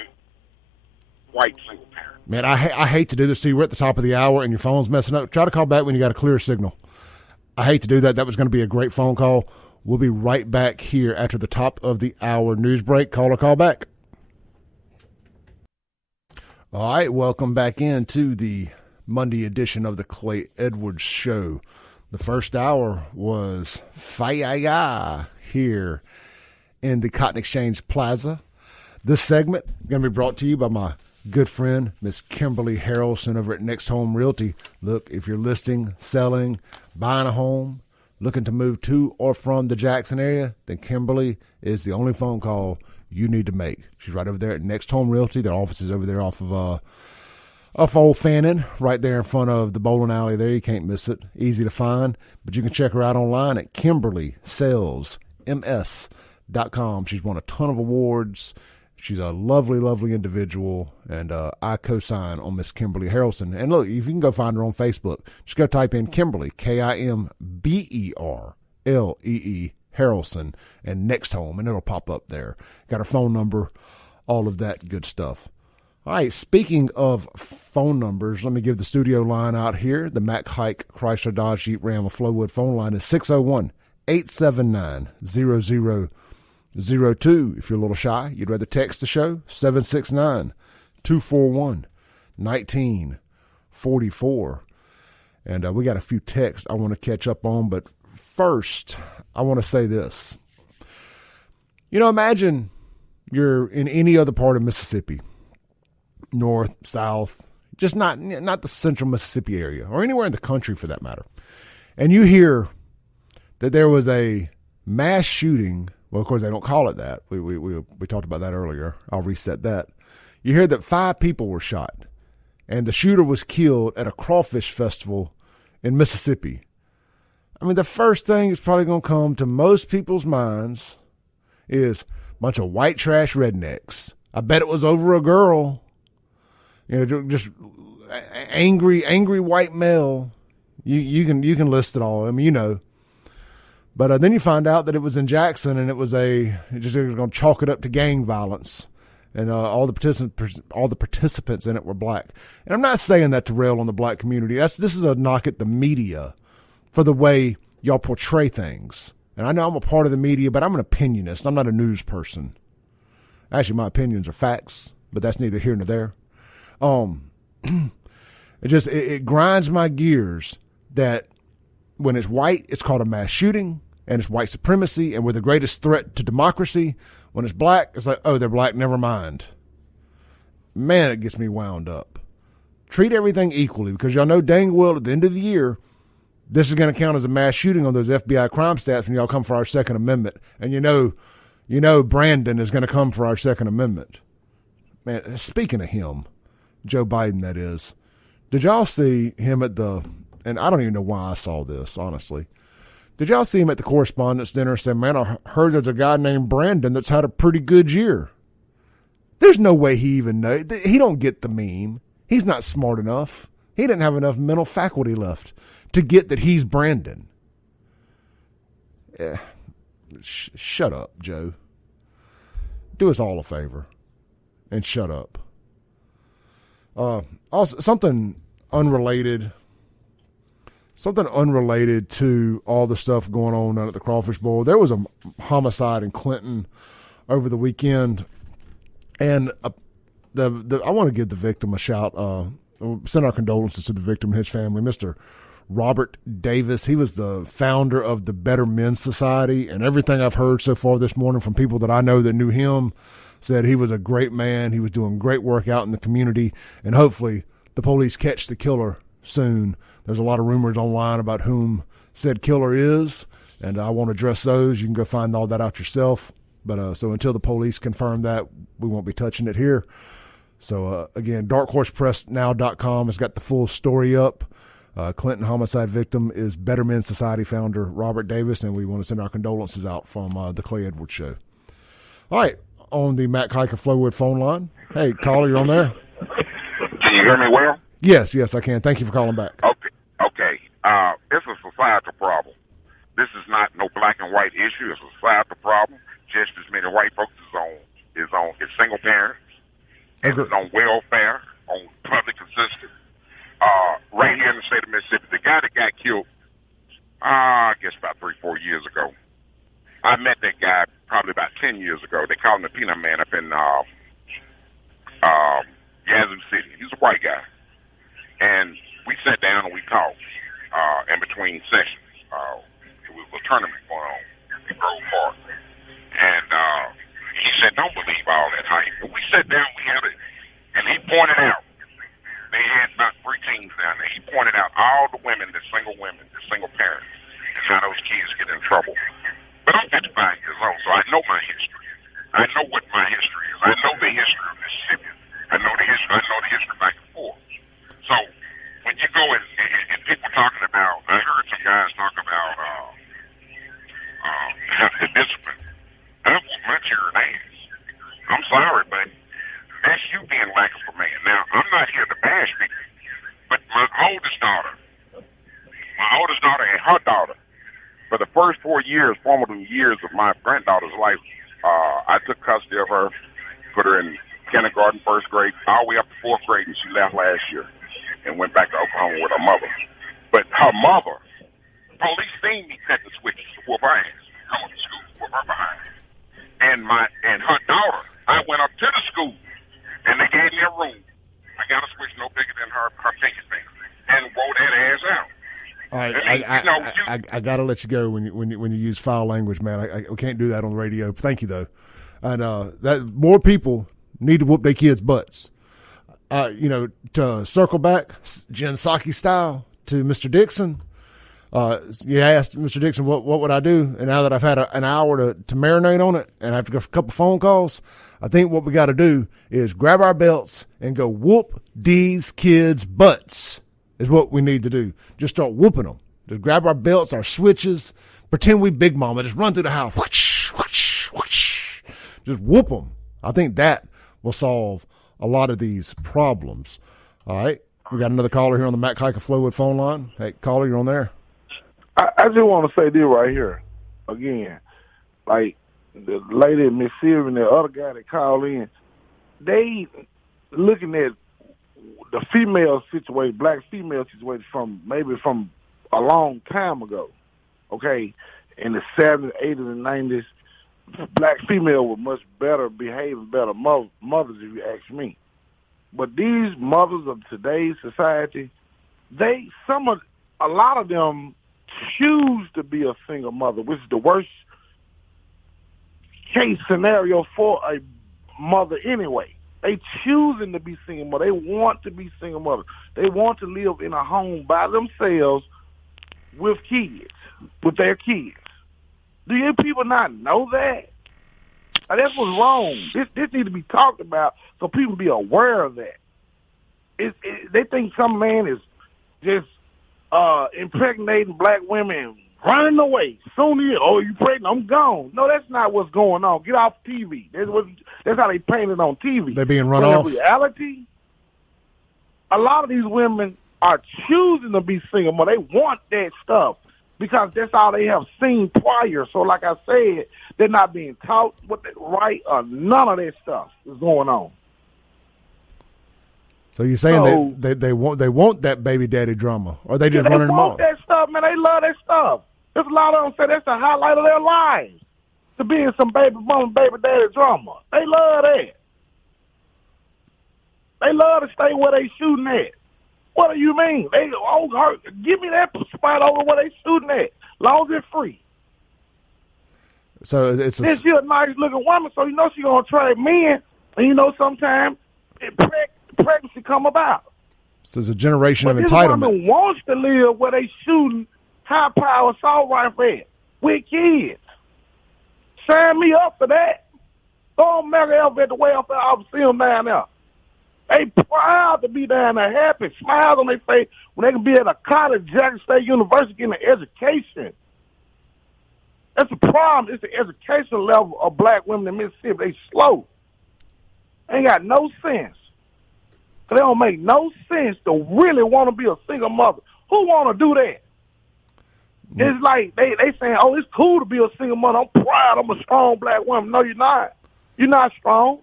white single parents. Man, I hate to do this to you. We're at the top of the hour and your phone's messing up. Try to call back when you got a clear signal. I hate to do that. That was going to be a great phone call. We'll be right back here after the top of the hour news break. Call or call back. All right, welcome back into the Monday edition of the Clay Edwards Show. The first hour was Fire here in the Cotton Exchange Plaza. This segment is going to be brought to you by my good friend, Miss Kimberlee Haralson over at Next Home Realty. Look, if you're listing, selling, buying a home, looking to move to or from the Jackson area, then Kimberlee is the only phone call you need to make. She's right over there at Next Home Realty. Their office is over there off Old Fannin, right there in front of the bowling alley there. You can't miss it. Easy to find. But you can check her out online at KimberleeSalesMS.com. She's won a ton of awards. She's a lovely, lovely individual, and I co-sign on Miss Kimberlee Haralson. And look, if you can go find her on Facebook, just go type in Kimberlee, Kimberlee, Haralson, and Next Home, and it'll pop up there. Got her phone number, all of that good stuff. All right, speaking of phone numbers, let me give the studio line out here. The Mack Haik Chrysler Dodge Jeep Ram of Flowood phone line is 601-879-0002. If you're a little shy, you'd rather text the show, 769-241-1944. And we got a few texts I want to catch up on, but first, I want to say this. You know, imagine you're in any other part of Mississippi, north, south, just not the central Mississippi area, or anywhere in the country for that matter, and you hear that there was a mass shooting. Well, of course, they don't call it that. We talked about that earlier. I'll reset that. You hear that 5 people were shot, and the shooter was killed at a crawfish festival in Mississippi. I mean, the first thing that's probably going to come to most people's minds is a bunch of white trash rednecks. I bet it was over a girl. You know, just angry white male. You can list it all. I mean, you know. But then you find out that it was in Jackson, and it was going to chalk it up to gang violence, and all the participants in it were black. And I'm not saying that to rail on the black community. This is a knock at the media for the way y'all portray things. And I know I'm a part of the media, but I'm an opinionist. I'm not a news person. Actually, my opinions are facts, but that's neither here nor there. It grinds my gears that when it's white, it's called a mass shooting, and it's white supremacy, and we're the greatest threat to democracy. When it's black, it's like, oh, they're black, never mind. Man, it gets me wound up. Treat everything equally, because y'all know dang well at the end of the year, this is going to count as a mass shooting on those FBI crime stats when y'all come for our Second Amendment. And you know Brandon is going to come for our Second Amendment. Man, speaking of him, Joe Biden, that is, did y'all see him at and I don't even know why I saw this, honestly. Did y'all see him at the Correspondents' Dinner say, man, I heard there's a guy named Brandon that's had a pretty good year. There's no way he even knows. He don't get the meme. He's not smart enough. He didn't have enough mental faculty left to get that he's Brandon. Shut up, Joe. Do us all a favor and shut up. Also, something unrelated to all the stuff going on down at the Crawfish Bowl. There was a homicide in Clinton over the weekend, and I want to give the victim a shout. Send our condolences to the victim and his family, Mr. Robert Davis. He was the founder of the Better Men's Society, and everything I've heard so far this morning from people that I know that knew him said he was a great man. He was doing great work out in the community, and hopefully the police catch the killer soon. There's a lot of rumors online about whom said killer is, and I won't address those. You can go find all that out yourself. But so until the police confirm that, we won't be touching it here. So, again, darkhorsepressnow.com has got the full story up. Clinton homicide victim is Better Men's Society founder Robert Davis, and we want to send our condolences out from the Clay Edwards Show. All right, on the Matt Haik of Flowood phone line. Hey, caller, you're on there. Can you hear me well? Yes, I can. Thank you for calling back. Okay. It's a societal problem. This is not no black and white issue. It's a societal problem. Just as many white folks is on single parents, and it's on welfare, on public assistance. Right here in the state of Mississippi, the guy that got killed, I guess about 3-4 years ago. I met that guy probably about 10 years ago. They call him the Peanut Man up in Yazoo City. He's a white guy. And we sat down and we talked in between sessions. It was a tournament going on in Grove Park. And he said, don't believe all that hype. And we sat down, we had it, and he pointed out, they had about 3 teams down there. He pointed out all the women, the single parents, and how those kids get in trouble. But I'm 55 years old, so I know my history. I know what my history is. I know the history of Mississippi. I know the history back and forth. So when you go and people talking about, I heard some guys talk about the discipline. I want my children ass. I'm sorry, but that's you being lack of a man. Now, I'm not here to bash people, but my oldest daughter and her daughter, for the first 4 years, formative years of my granddaughter's life, I took custody of her, put her in kindergarten, first grade, all the way up to 4th grade, and she left last year and went back to Oklahoma with her mother. But her mother, police seen me cut the switches to whoop her ass, going to school to whoop her behind. And her daughter, I went up to the school, and they gave me a room. I got a switch no bigger than her pinky finger, and wore that ass out. All right, I got to let you go when you use foul language, man. I can't do that on the radio. Thank you, though. And that more people need to whoop their kids' butts. To circle back, Jen Psaki style, to Mr. Dixon. You asked Mr. Dixon, what would I do? And now that I've had an hour to marinate on it, and after a couple phone calls, I think what we got to do is grab our belts and go whoop these kids' butts. Is what we need to do. Just start whooping them. Just grab our belts, our switches, pretend we Big Mama. Just run through the house. Whoosh, whoosh, whoosh. Just whoop them. I think that will solve a lot of these problems. All right. We got another caller here on the Matt Haik of Flowood phone line. Hey, caller, you're on there. I just want to say this right here again. Like the lady in Mississippi and the other guy that called in, they looking at the female situation, black female situation from a long time ago. Okay, in the 70s, 80s, and 90s, black female were much better behaving, better mothers, if you ask me. But these mothers of today's society, a lot of them choose to be a single mother, which is the worst case scenario for a mother anyway. They choosing to be single mother. They want to be single mother. They want to live in a home by themselves with kids, with their kids. Do you people not know that? Now, that's what's wrong. This needs to be talked about so people be aware of that. They think some man is just impregnating black women and running away. Soon as you pregnant, I'm gone. No, that's not what's going on. Get off TV. That's how they paint it on TV. They're being run off. In reality, a lot of these women are choosing to be single, but they want that stuff because that's all they have seen prior. So like I said, they're not being taught what they right or none of that stuff is going on. So you're saying they want that baby daddy drama, or they just running them off? They want that stuff, man. They love that stuff. There's a lot of them say that's the highlight of their lives, to be in some baby mama, baby daddy drama. They love that. They love to stay where they shooting at. What do you mean? Give me that spot over where they shooting at, long as it's free. So it's she's a nice looking woman, so you know she's gonna trade men, and you know sometimes pregnancy come about. So it's a generation of this entitlement. Woman wants to live where they shooting high power assault rifle at with kids. Sign me up for that. Go on Mega Elf at the welfare office, see them down there. They proud to be down there, happy, smiles on their face when they can be at a college, Jackson State University, getting an education. That's the problem. It's the education level of black women in Mississippi. They slow. They ain't got no sense. They don't make no sense to really want to be a single mother. Who want to do that? It's like they saying, oh, it's cool to be a single mother. I'm proud. I'm a strong black woman. No, you're not. You're not strong.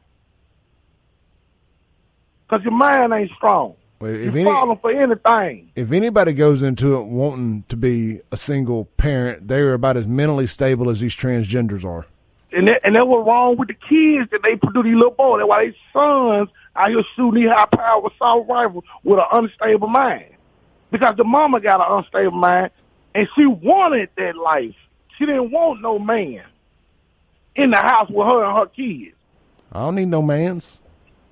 Because your mind ain't strong. Well, You're falling for anything. If anybody goes into it wanting to be a single parent, they're about as mentally stable as these transgenders are. And that was wrong with the kids that they produce these little boys. That's why they sons out here shooting these high-powered assault rifles with an unstable mind. Because the mama got an unstable mind, and she wanted that life. She didn't want no man in the house with her and her kids. I don't need no mans.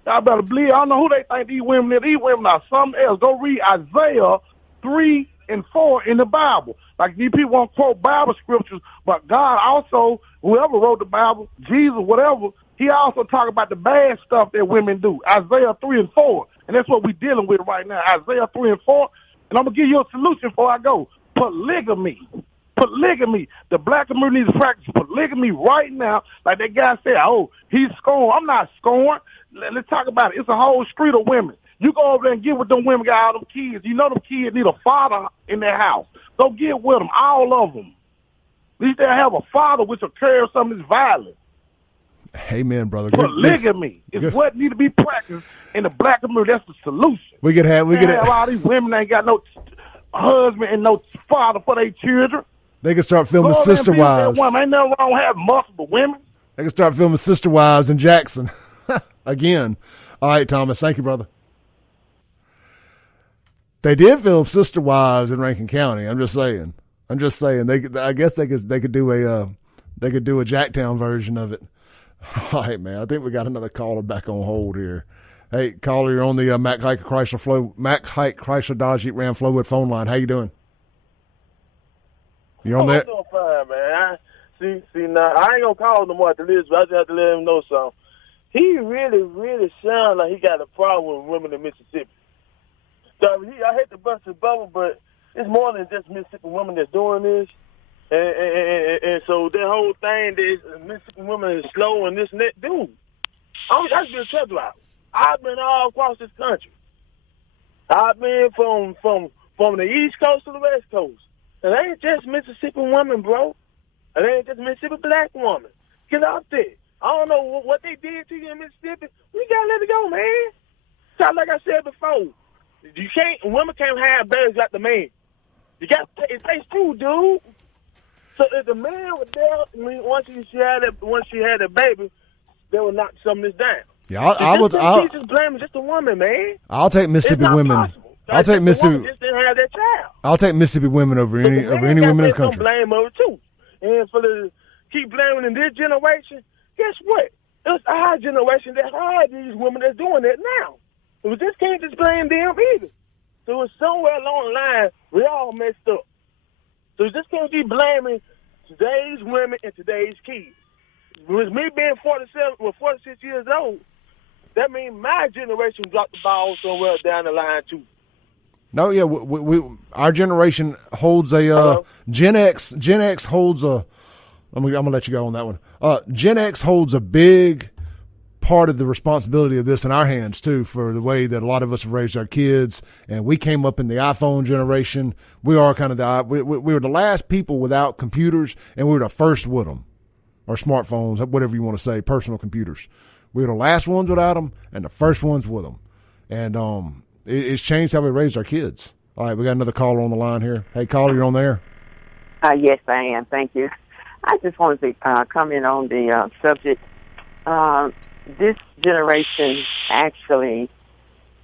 I better believe. I don't know who they think these women are. These women are something else. Go read Isaiah 3 and 4 in the Bible. Like these people want to quote Bible scriptures, but God also, whoever wrote the Bible, Jesus, whatever, he also talk about the bad stuff that women do. Isaiah 3 and 4. And that's what we're dealing with right now. Isaiah 3 and 4. And I'm going to give you a solution before I go. Polygamy. Polygamy. The black community needs to practice polygamy right now. Like that guy said, oh, he's scorned. I'm not scorned. Let's talk about it. It's a whole street of women. You go over there and get with them women, got all them kids. You know them kids need a father in their house. Go get with them, all of them. At least they have a father which will carry some of this violence. Amen, brother. Polygamy is what need to be practiced in the black community. That's the solution. We could have all these women that ain't got no husband and no father for their children. They can start filming Sister Wives. Ain't nothing wrong with having multiple women. They can start filming Sister Wives in Jackson. Again. All right, Thomas. Thank you, brother. They did film Sister Wives in Rankin County. I'm just saying. I guess they could do a Jacktown version of it. All right, man. I think we got another caller back on hold here. Hey, caller, you're on the Mac Haik Chrysler Dodge Jeep Ram Flowood phone line. How you doing? You on there? I'm doing fine, man. See, now I ain't gonna call no more at the list, but I just have to let him know something. He really, really sounds like he got a problem with women in Mississippi. So I hate to bust his bubble, but it's more than just Mississippi women that's doing this. And so that whole thing that Mississippi women is slow and this and that, dude, I just been talking about. I've been all across this country. I've been from the East Coast to the West Coast. It ain't just Mississippi women, bro. It ain't just Mississippi black women. Get out there. I don't know what they did to you in Mississippi. We gotta let it go, man. So like I said before, women can't have babies like the man. You got it takes two, dude. So if the man was there, once she had a baby, they would knock some of this down. Yeah, I'll just blaming just the woman, man. I'll take Mississippi women. Possible. I'll take Mississippi. Just didn't have that child. I'll take Mississippi women over any women in the country. Blame over too, and for the keep blaming in this generation. Guess what? It's our generation that hired these women that's doing that now. We just can't just blame them either. So it's somewhere along the line we all messed up. So we just can't keep blaming today's women and today's kids. With me being 46 years old, that means my generation dropped the ball somewhere down the line too. No, yeah, our generation holds a Gen X holds a. I'm gonna let you go on that one. Gen X holds a big part of the responsibility of this in our hands too, for the way that a lot of us have raised our kids. And we came up in the iPhone generation. We are kind of we were the last people without computers, and we were the first with them, or smartphones, whatever you want to say, personal computers. We were the last ones without them, and the first ones with them. And it's changed how we raised our kids. All right, we got another caller on the line here. Hey, caller, you're on there. Yes, I am. Thank you. I just wanted to comment on the subject. This generation, actually,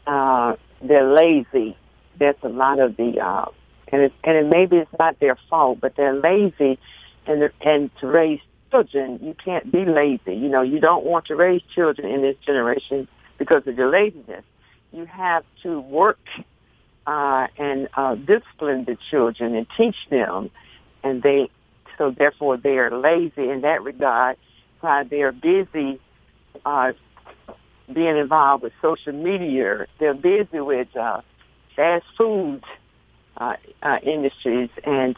they're lazy. There's a lot of the, and maybe it's not their fault, but they're lazy, and to raise children, you can't be lazy. You know, you don't want to raise children in this generation because of your laziness. You have to work and discipline the children and teach them, and so therefore they are lazy in that regard. While they are busy being involved with social media, they're busy with fast food industries, and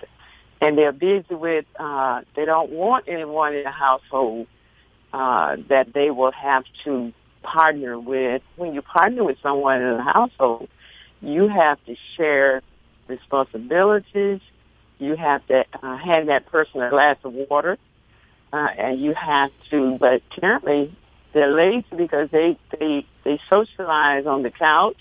and they're busy with, they don't want anyone in the household that they will have to partner with. When you partner with someone in the household, you have to share responsibilities. You have to hand that person a glass of water, and you have to, but apparently they're lazy because they socialize on the couch,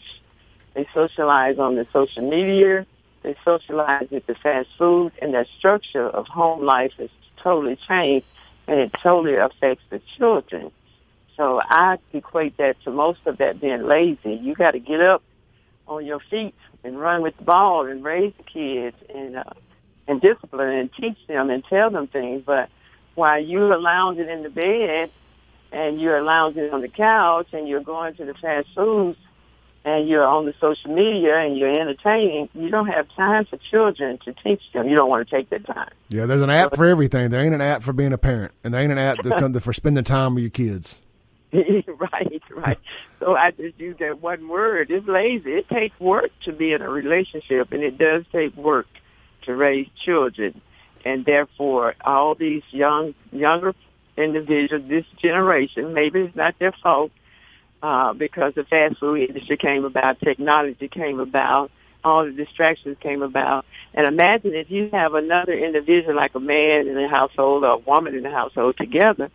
they socialize on the social media, they socialize with the fast food, and their structure of home life has totally changed, and it totally affects the children. So I equate that to most of that being lazy. You got to get up on your feet and run with the ball and raise the kids and discipline and teach them and tell them things. But while you're lounging in the bed and you're lounging on the couch and you're going to the fast foods and you're on the social media and you're entertaining, you don't have time for children to teach them. You don't want to take that time. Yeah, there's an app for everything. There ain't an app for being a parent, and there ain't an app for spending time with your kids. Right. So I just use that one word. It's lazy. It takes work to be in a relationship, and it does take work to raise children. And therefore, all these younger individuals, this generation, maybe it's not their fault because the fast food industry came about, technology came about, all the distractions came about. And imagine if you have another individual like a man in the household or a woman in the household together,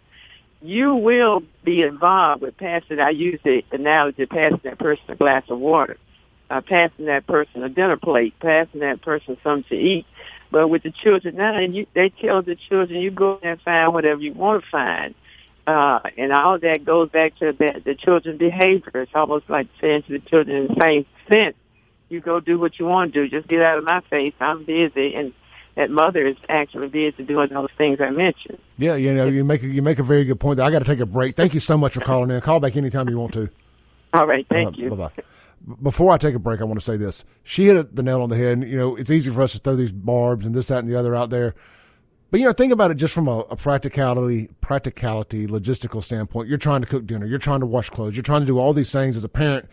you will be involved with passing, I use the analogy, passing that person a glass of water, passing that person a dinner plate, passing that person something to eat. But with the children now, and they tell the children, you go and find whatever you want to find. And all that goes back to the children's behavior. It's almost like saying to the children in the same sense, you go do what you want to do. Just get out of my face. I'm busy. And that mother is actually busy doing those things I mentioned. Yeah, you make a very good point there. I got to take a break. Thank you so much for calling in. Call back anytime you want to. All right, thank you. Bye-bye. Before I take a break, I want to say this. She hit the nail on the head. And, it's easy for us to throw these barbs and this, that, and the other out there. But, think about it just from a practicality, logistical standpoint. You're trying to cook dinner. You're trying to wash clothes. You're trying to do all these things as a parent.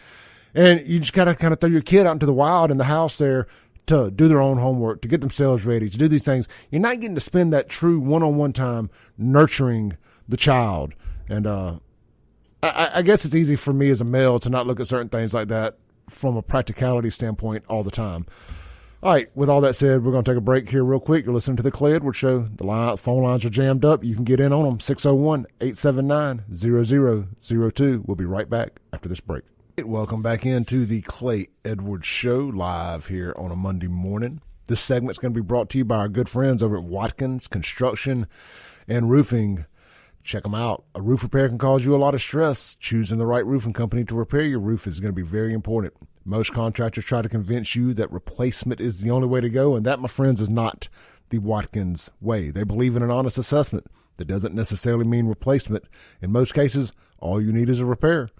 And you just got to kind of throw your kid out into the wild in the house there to do their own homework, to get themselves ready, to do these things. You're not getting to spend that true one-on-one time nurturing the child. And I guess it's easy for me as a male to not look at certain things like that from a practicality standpoint all the time. All right, with all that said, we're going to take a break here real quick. You're listening to The Clay Edwards Show. The phone lines are jammed up. You can get in on them, 601-879-0002. We'll be right back after this break. Welcome back into The Clay Edwards Show, live here on a Monday morning. This segment's going to be brought to you by our good friends over at Watkins Construction and Roofing. Check them out. A roof repair can cause you a lot of stress. Choosing the right roofing company to repair your roof is going to be very important. Most contractors try to convince you that replacement is the only way to go, and that, my friends, is not the Watkins way. They believe in an honest assessment. That doesn't necessarily mean replacement. In most cases, all you need is a repair.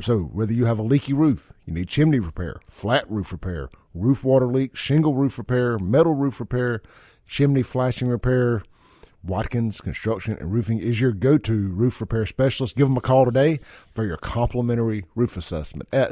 So whether you have a leaky roof, you need chimney repair, flat roof repair, roof water leak, shingle roof repair, metal roof repair, chimney flashing repair, Watkins Construction and Roofing is your go-to roof repair specialist. Give them a call today for your complimentary roof assessment at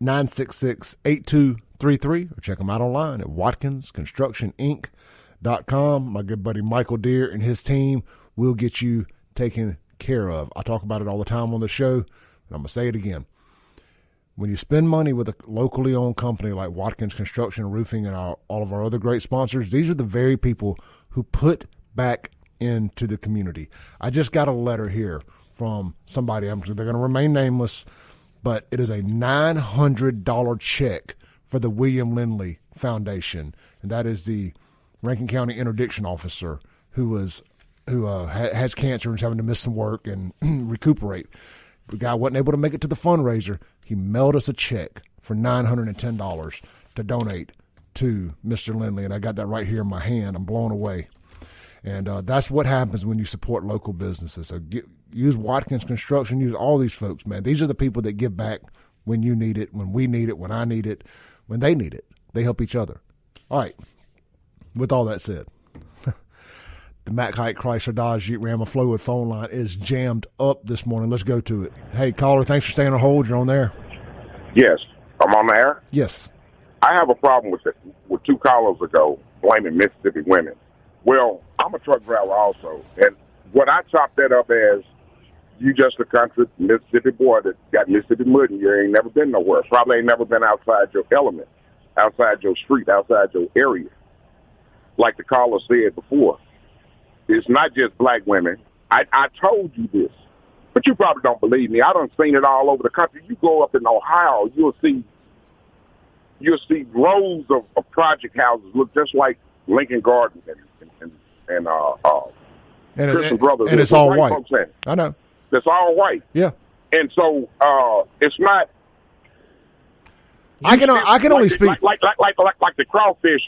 601-966-8233 or check them out online at watkinsconstructioninc.com. My good buddy Michael Deere and his team will get you taken care of. I talk about it all the time on the show, and I'm going to say it again. When you spend money with a locally owned company like Watkins Construction and Roofing and all of our other great sponsors, these are the very people who put back into the community. I just got a letter here from somebody. They're going to remain nameless, but it is a $900 check for the William Lindley Foundation, and that is the Rankin County Interdiction Officer who has cancer and is having to miss some work and recuperate. The guy wasn't able to make it to the fundraiser. He mailed us a check for $910 to donate to Mr. Lindley, and I got that right here in my hand. I'm blown away. And that's what happens when you support local businesses. So use Watkins Construction, use all these folks, man. These are the people that give back when you need it, when we need it, when I need it, when they need it. They help each other. All right. With all that said, the Haik Chrysler Dodge Jeep Ram Flowood phone line is jammed up this morning. Let's go to it. Hey, caller, thanks for staying on hold. You're on there. Yes. I'm on the air? Yes. I have a problem with two callers ago. blaming Mississippi women. Well, I'm a truck driver also, and what I chop that up as, you just a country Mississippi boy that got Mississippi mud in you, ain't never been nowhere. Probably ain't never been outside your element, outside your street, outside your area. Like the caller said before, it's not just black women. I told you this, but you probably don't believe me. I done seen it all over the country. You go up in Ohio, you'll see rows of project houses look just like Lincoln Gardens and Christian Brothers. And it's all white. I know. It's all white. Yeah. And so it's not. I can only speak like the crawfish.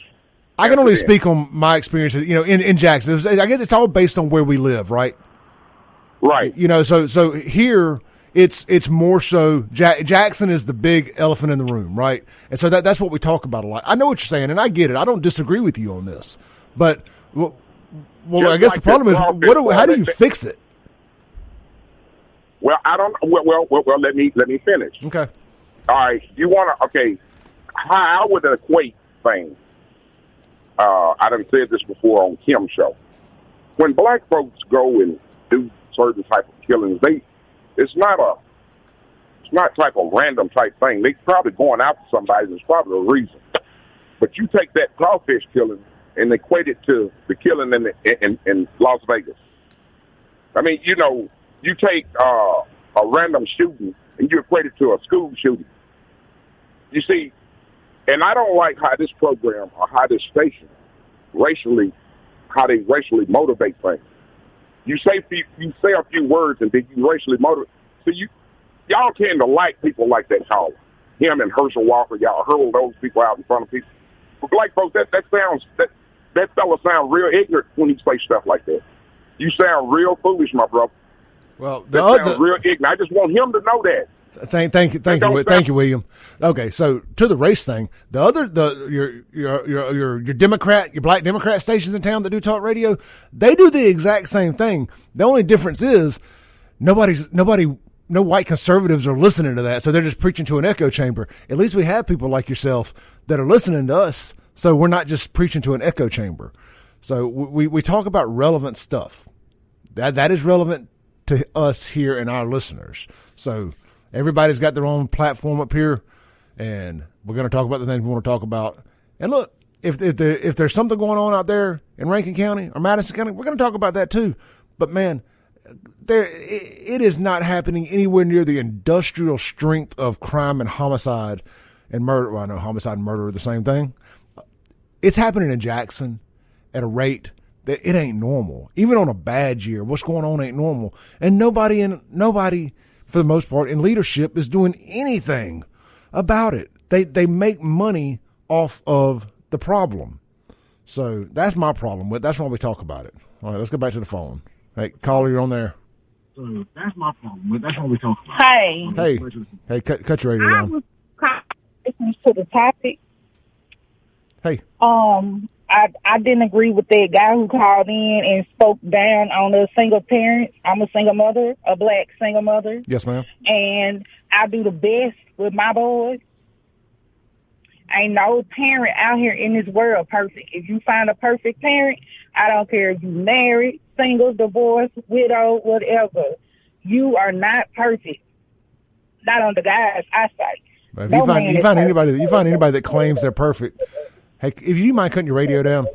I can only speak on my experience. In Jackson, I guess it's all based on where we live, right? Right. So here it's more so. Jackson is the big elephant in the room, right? And so that's what we talk about a lot. I know what you're saying, and I get it. I don't disagree with you on this, but I guess the problem is, how do you fix it? Well, I don't. Well, let me finish. Okay. All right. You want to? Okay. How I would equate things. I done said this before on Kim's show. When black folks go and do certain type of killings, it's not type of random type thing. They probably going after somebody. There's probably a reason. But you take that crawfish killing and equate it to the killing in Las Vegas. I mean, you take a random shooting and you equate it to a school shooting. You see, and I don't like how this program or how this station how they racially motivate things. You say a few words and then you racially motivate. So y'all tend to like people like that caller. Him and Herschel Walker, y'all hurl those people out in front of people. But black folks, that fella sounds real ignorant when he say stuff like that. You sound real foolish, my brother. Well, sounds real ignorant. I just want him to know that. Thank you, William. Okay, so to the race thing, your Democrat, your black Democrat stations in town that do talk radio, they do the exact same thing. The only difference is no white conservatives are listening to that, so they're just preaching to an echo chamber. At least we have people like yourself that are listening to us, so we're not just preaching to an echo chamber. So we talk about relevant stuff. That is relevant to us here and our listeners. So everybody's got their own platform up here, and we're going to talk about the things we want to talk about. And look, if there's something going on out there in Rankin County or Madison County, we're going to talk about that too. But man, it is not happening anywhere near the industrial strength of crime and homicide and murder. Well, I know homicide and murder are the same thing. It's happening in Jackson at a rate that it ain't normal. Even on a bad year, what's going on ain't normal. And nobody, for the most part, in leadership is doing anything about it. They make money off of the problem. So that's my problem. That's why we talk about it. All right, let's go back to the phone. Hey, caller, you're on there. So that's my problem. That's why we talk about it. Hey, cut your radio down. I was listening to the topic. Hey. I didn't agree with that guy who called in and spoke down on the single parents. I'm a single mother, a black single mother. Yes, ma'am. And I do the best with my boys. Ain't no parent out here in this world perfect. If you find a perfect parent, I don't care if you married, single, divorced, widow, whatever. You are not perfect. Not on the guy's eyesight. If you find anybody that claims they're perfect, hey, if you mind cutting your radio down.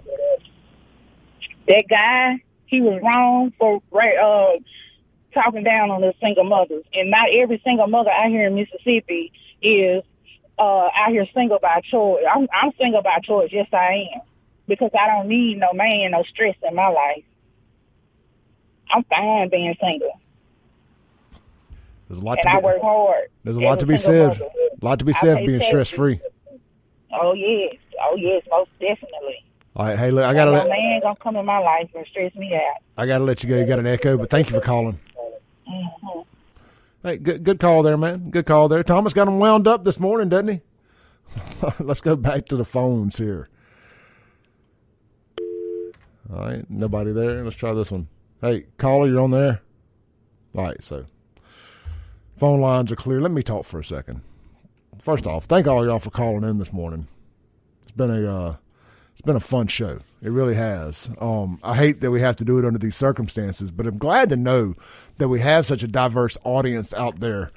That guy, he was wrong for talking down on the single mothers. And not every single mother out here in Mississippi is out here single by choice. I'm single by choice. Yes, I am. Because I don't need no man, no stress in my life. I'm fine being single. I work hard. There's a lot to be said. A lot to be said for being stress-free. Oh, yes, most definitely. All right, hey, look, I got to let... man going to come in my life and stress me out. I got to let you go. You got an echo, but thank you for calling. Mm-hmm. Hey, good call there, man. Good call there. Thomas got him wound up this morning, doesn't he? Let's go back to the phones here. All right, nobody there. Let's try this one. Hey, caller, you're on there? All right, so phone lines are clear. Let me talk for a second. First off, thank all y'all for calling in this morning. It's been It's been a fun show. It really has. I hate that we have to do it under these circumstances, but I'm glad to know that we have such a diverse audience out there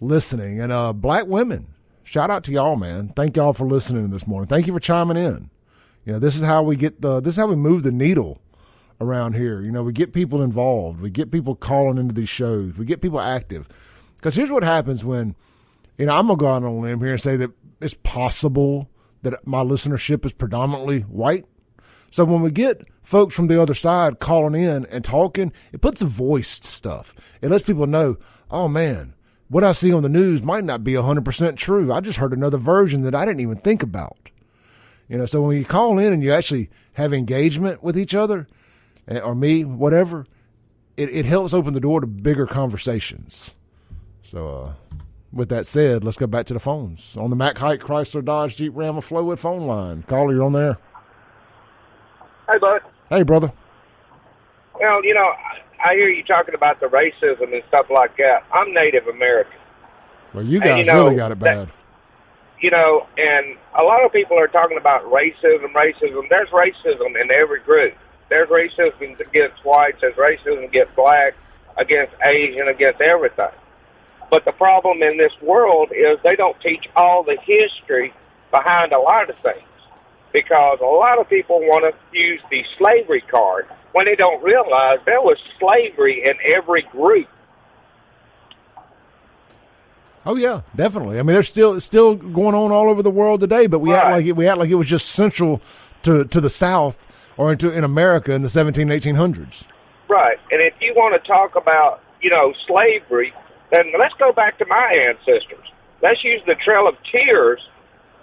listening. And black women, shout out to y'all, man. Thank y'all for listening this morning. Thank you for chiming in. You know, this is how we move the needle around here. You know, we get people involved. We get people calling into these shows. We get people active. Because here's what happens when, you know, I'm going to go out on a limb here and say that it's possible that my listenership is predominantly white. So when we get folks from the other side calling in and talking, it puts a voice to stuff. It lets people know, oh, man, what I see on the news might not be 100% true. I just heard another version that I didn't even think about. You know, so when you call in and you actually have engagement with each other, or me, whatever, it helps open the door to bigger conversations. So, with that said, let's go back to the phones. On the Mack Haik Chrysler Dodge Jeep Ram of Flowood phone line. Caller, you're on there. Hey, bud. Hey, brother. Well, you know, I hear you talking about the racism and stuff like that. I'm Native American. Well, you guys really got it bad. You know, and a lot of people are talking about racism. There's racism in every group. There's racism against whites. There's racism against black, against Asian, against everything. But the problem in this world is they don't teach all the history behind a lot of things, because a lot of people want to use the slavery card when they don't realize there was slavery in every group. Oh yeah, definitely. I mean, there's still going on all over the world today, but we act like it was just central to the South or in America in the 1800s. Right, and if you want to talk about, you know, slavery, then let's go back to my ancestors. Let's use the Trail of Tears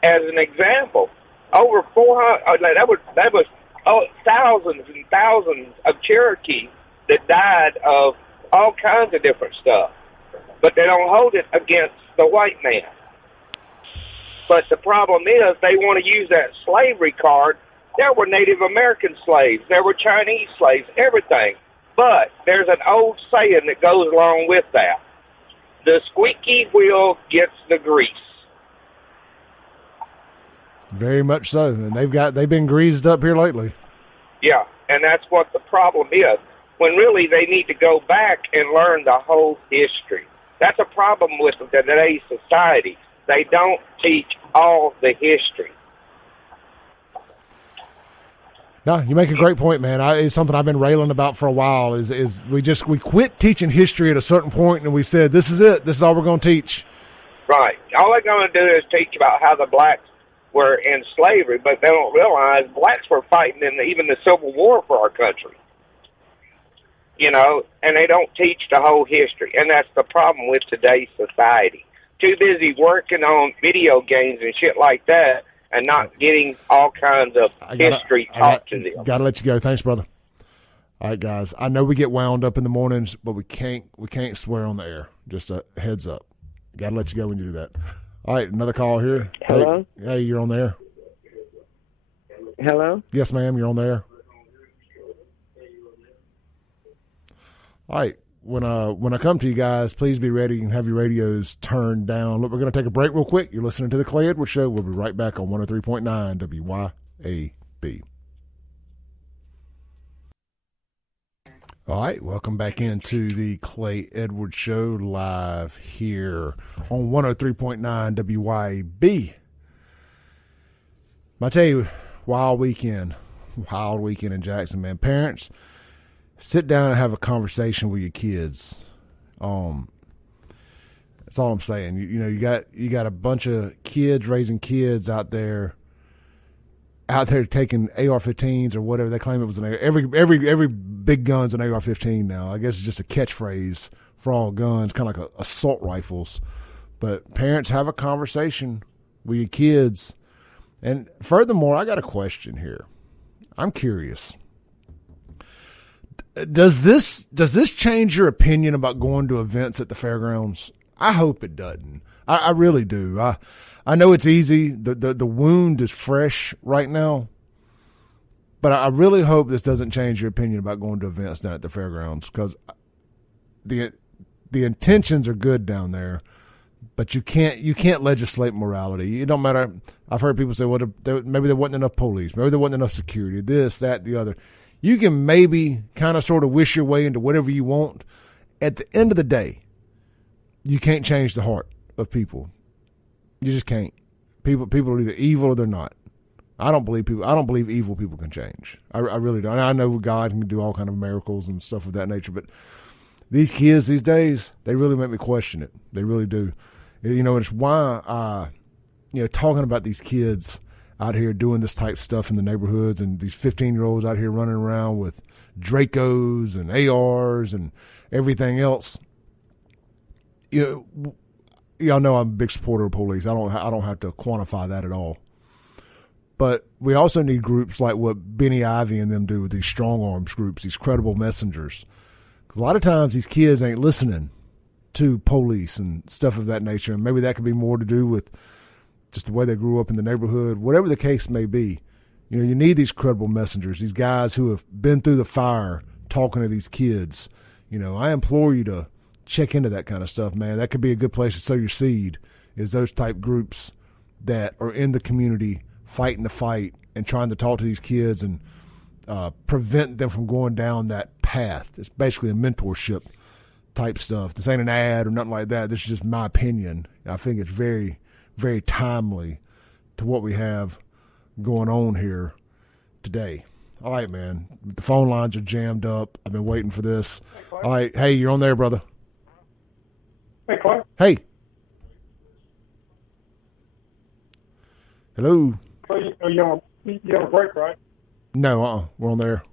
as an example. Over 400, that was thousands and thousands of Cherokee that died of all kinds of different stuff. But they don't hold it against the white man. But the problem is they want to use that slavery card. There were Native American slaves. There were Chinese slaves, everything. But there's an old saying that goes along with that. The squeaky wheel gets the grease. Very much so. And they've been greased up here lately. Yeah, and that's what the problem is. When really they need to go back and learn the whole history. That's a problem with today's society. They don't teach all the history. No, you make a great point, man. It's something I've been railing about for a while. Is we quit teaching history at a certain point, and we've said this is it. This is all we're going to teach. Right. All they're going to do is teach about how the blacks were in slavery, but they don't realize blacks were fighting in even the Civil War for our country. You know, and they don't teach the whole history, and that's the problem with today's society. Too busy working on video games and shit like that, and not getting all kinds of history taught to them. Gotta let you go. Thanks, brother. All right, guys. I know we get wound up in the mornings, but we can't swear on the air. Just a heads up. Gotta let you go when you do that. All right, another call here. Hello? Hey, you're on there. Hello? Yes, ma'am, you're on there. All right, when I come to you guys, please be ready and have your radios turned down. Look, we're going to take a break real quick. You're listening to the Clay Edwards Show. We'll be right back on 103.9 WYAB. All right, welcome back into the Clay Edwards Show live here on 103.9 WYAB. I tell you, wild weekend in Jackson, man. Parents, sit down and have a conversation with your kids. That's all I'm saying. You know, you got a bunch of kids raising kids out there taking AR-15s or whatever they claim it was. Every big gun's an AR-15 now. I guess it's just a catchphrase for all guns, kind of like assault rifles. But parents, have a conversation with your kids. And furthermore, I got a question here. I'm curious. Does this change your opinion about going to events at the fairgrounds? I hope it doesn't. I really do. I know it's easy. The wound is fresh right now, but I really hope this doesn't change your opinion about going to events down at the fairgrounds, because the intentions are good down there. But you can't legislate morality. It don't matter. I've heard people say, well, maybe there wasn't enough police. Maybe there wasn't enough security. This, that, the other. You can maybe kind of sort of wish your way into whatever you want. At the end of the day, you can't change the heart of people. You just can't. People are either evil or they're not. I don't believe evil people can change. I really don't. I know God can do all kind of miracles and stuff of that nature, but these kids these days, they really make me question it. They really do. It's why talking about these kids out here doing this type of stuff in the neighborhoods, and these 15-year-olds out here running around with Dracos and ARs and everything else. Y'all know I'm a big supporter of police. I don't have to quantify that at all. But we also need groups like what Benny Ivy and them do with these strong arms groups, these credible messengers. 'Cause a lot of times these kids ain't listening to police and stuff of that nature, and maybe that could be more to do with just the way they grew up in the neighborhood. Whatever the case may be, you need these credible messengers, these guys who have been through the fire talking to these kids. I implore you to check into that kind of stuff, man. That could be a good place to sow your seed, is those type groups that are in the community fighting the fight and trying to talk to these kids and prevent them from going down that path. It's basically a mentorship type stuff. This ain't an ad or nothing like that. This is just my opinion. I think it's very, very timely to what we have going on here today. All right, man. The phone lines are jammed up. I've been waiting for this. All right. Hey, you're on there, brother. Hey, Clay. Hey. Hello. Clay, you're on a break, right? No, we're on there.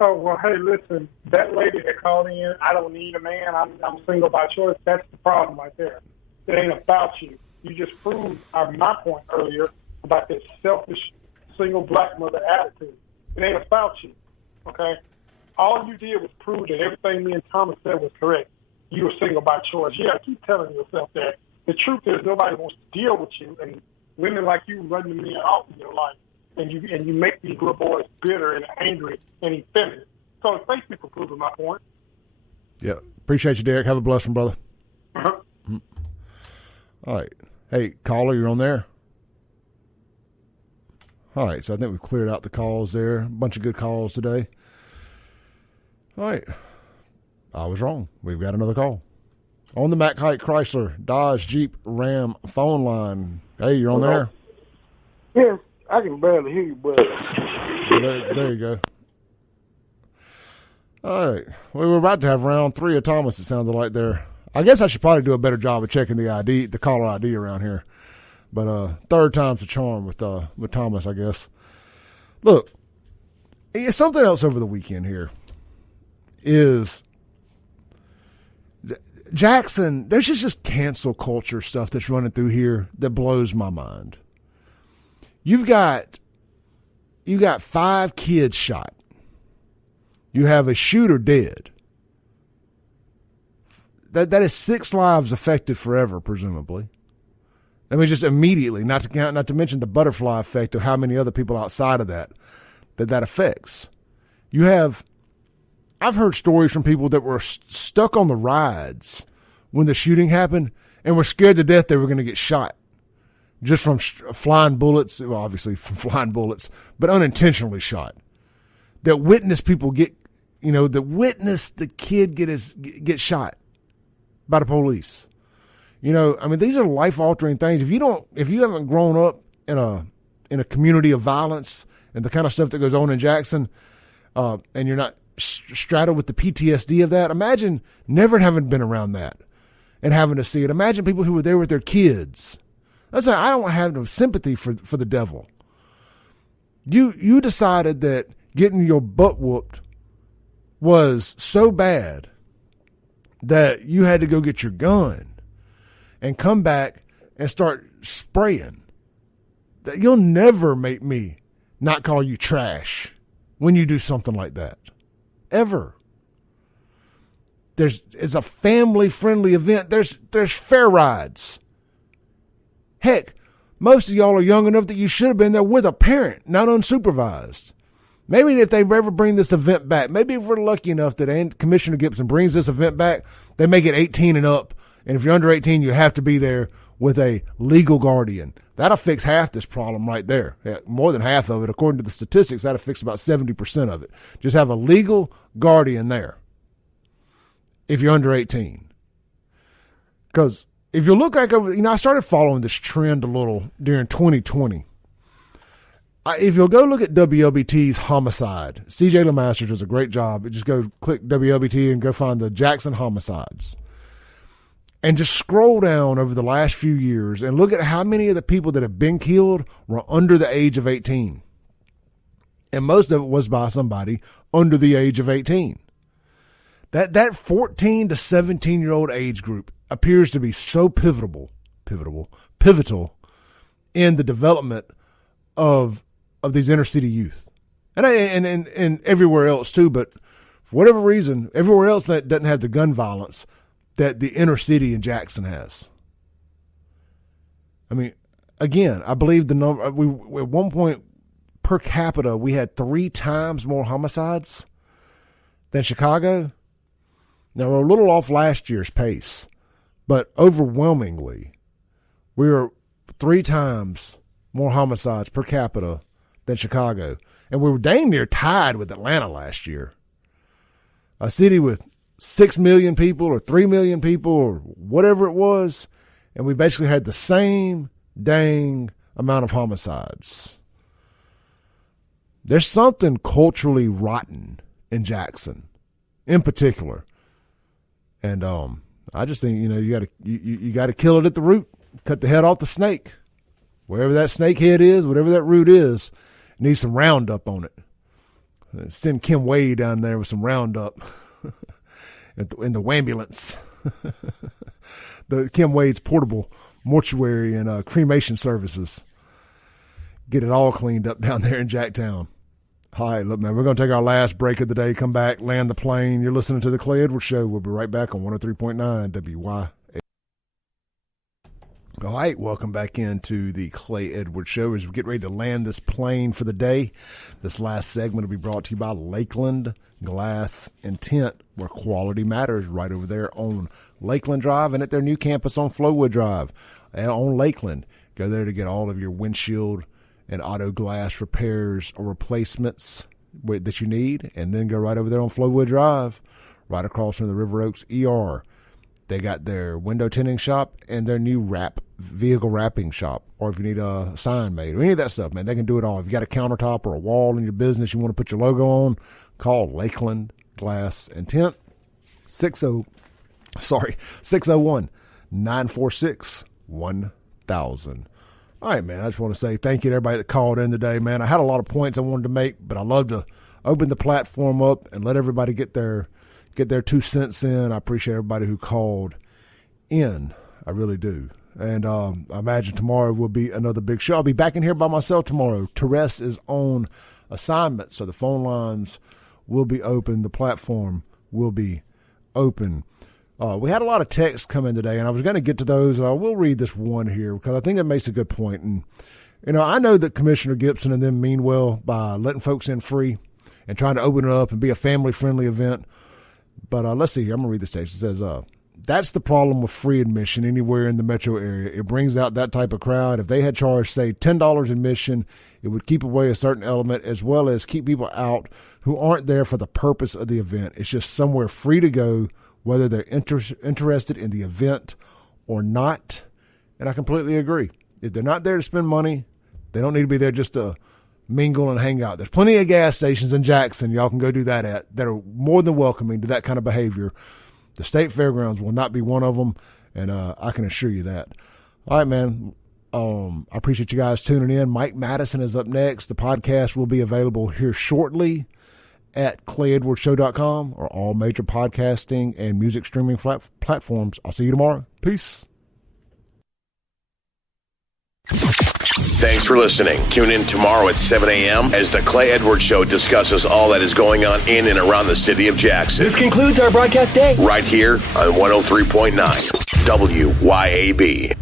Oh, well, hey, listen, that lady that called in, I don't need a man, I'm single by choice, that's the problem right there. It ain't about you. You just proved my point earlier about this selfish single black mother attitude. It ain't about you, okay? All you did was prove that everything me and Thomas said was correct. You were single by choice. Yeah, keep telling yourself that. The truth is nobody wants to deal with you, and women like you run the men off in your life. And you make these little boys bitter and angry and effeminate. So thank you for proving my point. Yeah. Appreciate you, Derek. Have a blessed one, brother. Uh-huh. Mm-hmm. All right. Hey, caller, you're on there. All right. So I think we've cleared out the calls there. A bunch of good calls today. All right. I was wrong. We've got another call. On the Haik Chrysler, Dodge, Jeep, Ram phone line. Hey, you're on there? Yes. I can barely hear you, but there you go. All right. We were about to have round 3 of Thomas, it sounded like there. I guess I should probably do a better job of checking the caller ID around here. But third time's a charm with Thomas, I guess. Look, it's something else over the weekend here is Jackson. There's just this cancel culture stuff that's running through here that blows my mind. You've got 5 kids shot. You have a shooter dead. That is 6 lives affected forever, presumably. I mean, just immediately, not to mention the butterfly effect of how many other people outside of that affects. I've heard stories from people that were stuck on the rides when the shooting happened and were scared to death they were going to get shot. Just from flying bullets, well, obviously from flying bullets, but unintentionally shot. That witness people get, that witness the kid get shot by the police. These are life-altering things. If you haven't grown up in a community of violence and the kind of stuff that goes on in Jackson, and you're not straddled with the PTSD of that, imagine never having been around that and having to see it. Imagine people who were there with their kids. That's why I don't have no sympathy for the devil. You decided that getting your butt whooped was so bad that you had to go get your gun and come back and start spraying. That you'll never make me not call you trash when you do something like that. Ever. It's a family-friendly event. There's fair rides. Heck, most of y'all are young enough that you should have been there with a parent, not unsupervised. Maybe if they ever bring this event back, maybe if we're lucky enough that Commissioner Gibson brings this event back, they make it 18 and up And if you're under 18, you have to be there with a legal guardian. That'll fix half this problem right there. Yeah, more than half of it. According to the statistics, that'll fix about 70% of it. Just have a legal guardian there if you're under 18. Because if you look back over, I started following this trend a little during 2020. If you'll go look at WLBT's homicide, CJ LeMaster does a great job. Just go click WLBT and go find the Jackson homicides. And just scroll down over the last few years and look at how many of the people that have been killed were under the age of 18. And most of it was by somebody under the age of 18. That 14 to 17-year-old age group appears to be so pivotal in the development of these inner city youth. And everywhere else too, but for whatever reason, everywhere else that doesn't have the gun violence that the inner city in Jackson has. I mean, again, I believe the number, at one point per capita, we had 3 times more homicides than Chicago. Now, we're a little off last year's pace, but overwhelmingly, we were 3 times more homicides per capita than Chicago. And we were dang near tied with Atlanta last year. A city with 6 million people or 3 million people or whatever it was, and we basically had the same dang amount of homicides. There's something culturally rotten in Jackson, in particular, and I just think you got to kill it at the root, cut the head off the snake, wherever that snake head is, whatever that root is, needs some Roundup on it. Send Kim Wade down there with some Roundup. In the wambulance, the Kim Wade's portable mortuary and cremation services. Get it all cleaned up down there in Jacktown. All right, look, man, we're going to take our last break of the day, come back, land the plane. You're listening to The Clay Edwards Show. We'll be right back on 103.9 WYA. All right, welcome back into the Clay Edwards Show as we get ready to land this plane for the day. This last segment will be brought to you by Lakeland Glass and Tint, where quality matters, right over there on Lakeland Drive and at their new campus on Flowood Drive on Lakeland. Go there to get all of your windshield and auto glass repairs or replacements that you need, and then go right over there on Flowood Drive, right across from the River Oaks ER. They got their window tinting shop and their new vehicle wrapping shop. Or if you need a sign made or any of that stuff, man, they can do it all. If you got a countertop or a wall in your business you want to put your logo on, call Lakeland Glass and Tint. 601-946-1000. All right, man, I just want to say thank you to everybody that called in today, man. I had a lot of points I wanted to make, but I love to open the platform up and let everybody get their 2 cents in. I appreciate everybody who called in. I really do. And I imagine tomorrow will be another big show. I'll be back in here by myself tomorrow. Therese is on assignment, so the phone lines will be open. The platform will be open. We had a lot of texts come in today, and I was going to get to those. I will read this one here because I think it makes a good point. And, I know that Commissioner Gibson and them mean well by letting folks in free and trying to open it up and be a family-friendly event. But let's see here. I'm going to read this text. It says, that's the problem with free admission anywhere in the metro area. It brings out that type of crowd. If they had charged, say, $10 admission, it would keep away a certain element as well as keep people out who aren't there for the purpose of the event. It's just somewhere free to go, whether they're interested in the event or not. And I completely agree. If they're not there to spend money, they don't need to be there just to mingle and hang out. There's plenty of gas stations in Jackson y'all can go do that at that are more than welcoming to that kind of behavior. The State Fairgrounds will not be one of them, and I can assure you that. All right, man. I appreciate you guys tuning in. Mike Madison is up next. The podcast will be available here shortly at clayedwardshow.com or all major podcasting and music streaming platforms. I'll see you tomorrow. Peace. Thanks for listening. Tune in tomorrow at 7 a.m. as the Clay Edwards Show discusses all that is going on in and around the city of Jackson. This concludes our broadcast day. Right here on 103.9 WYAB.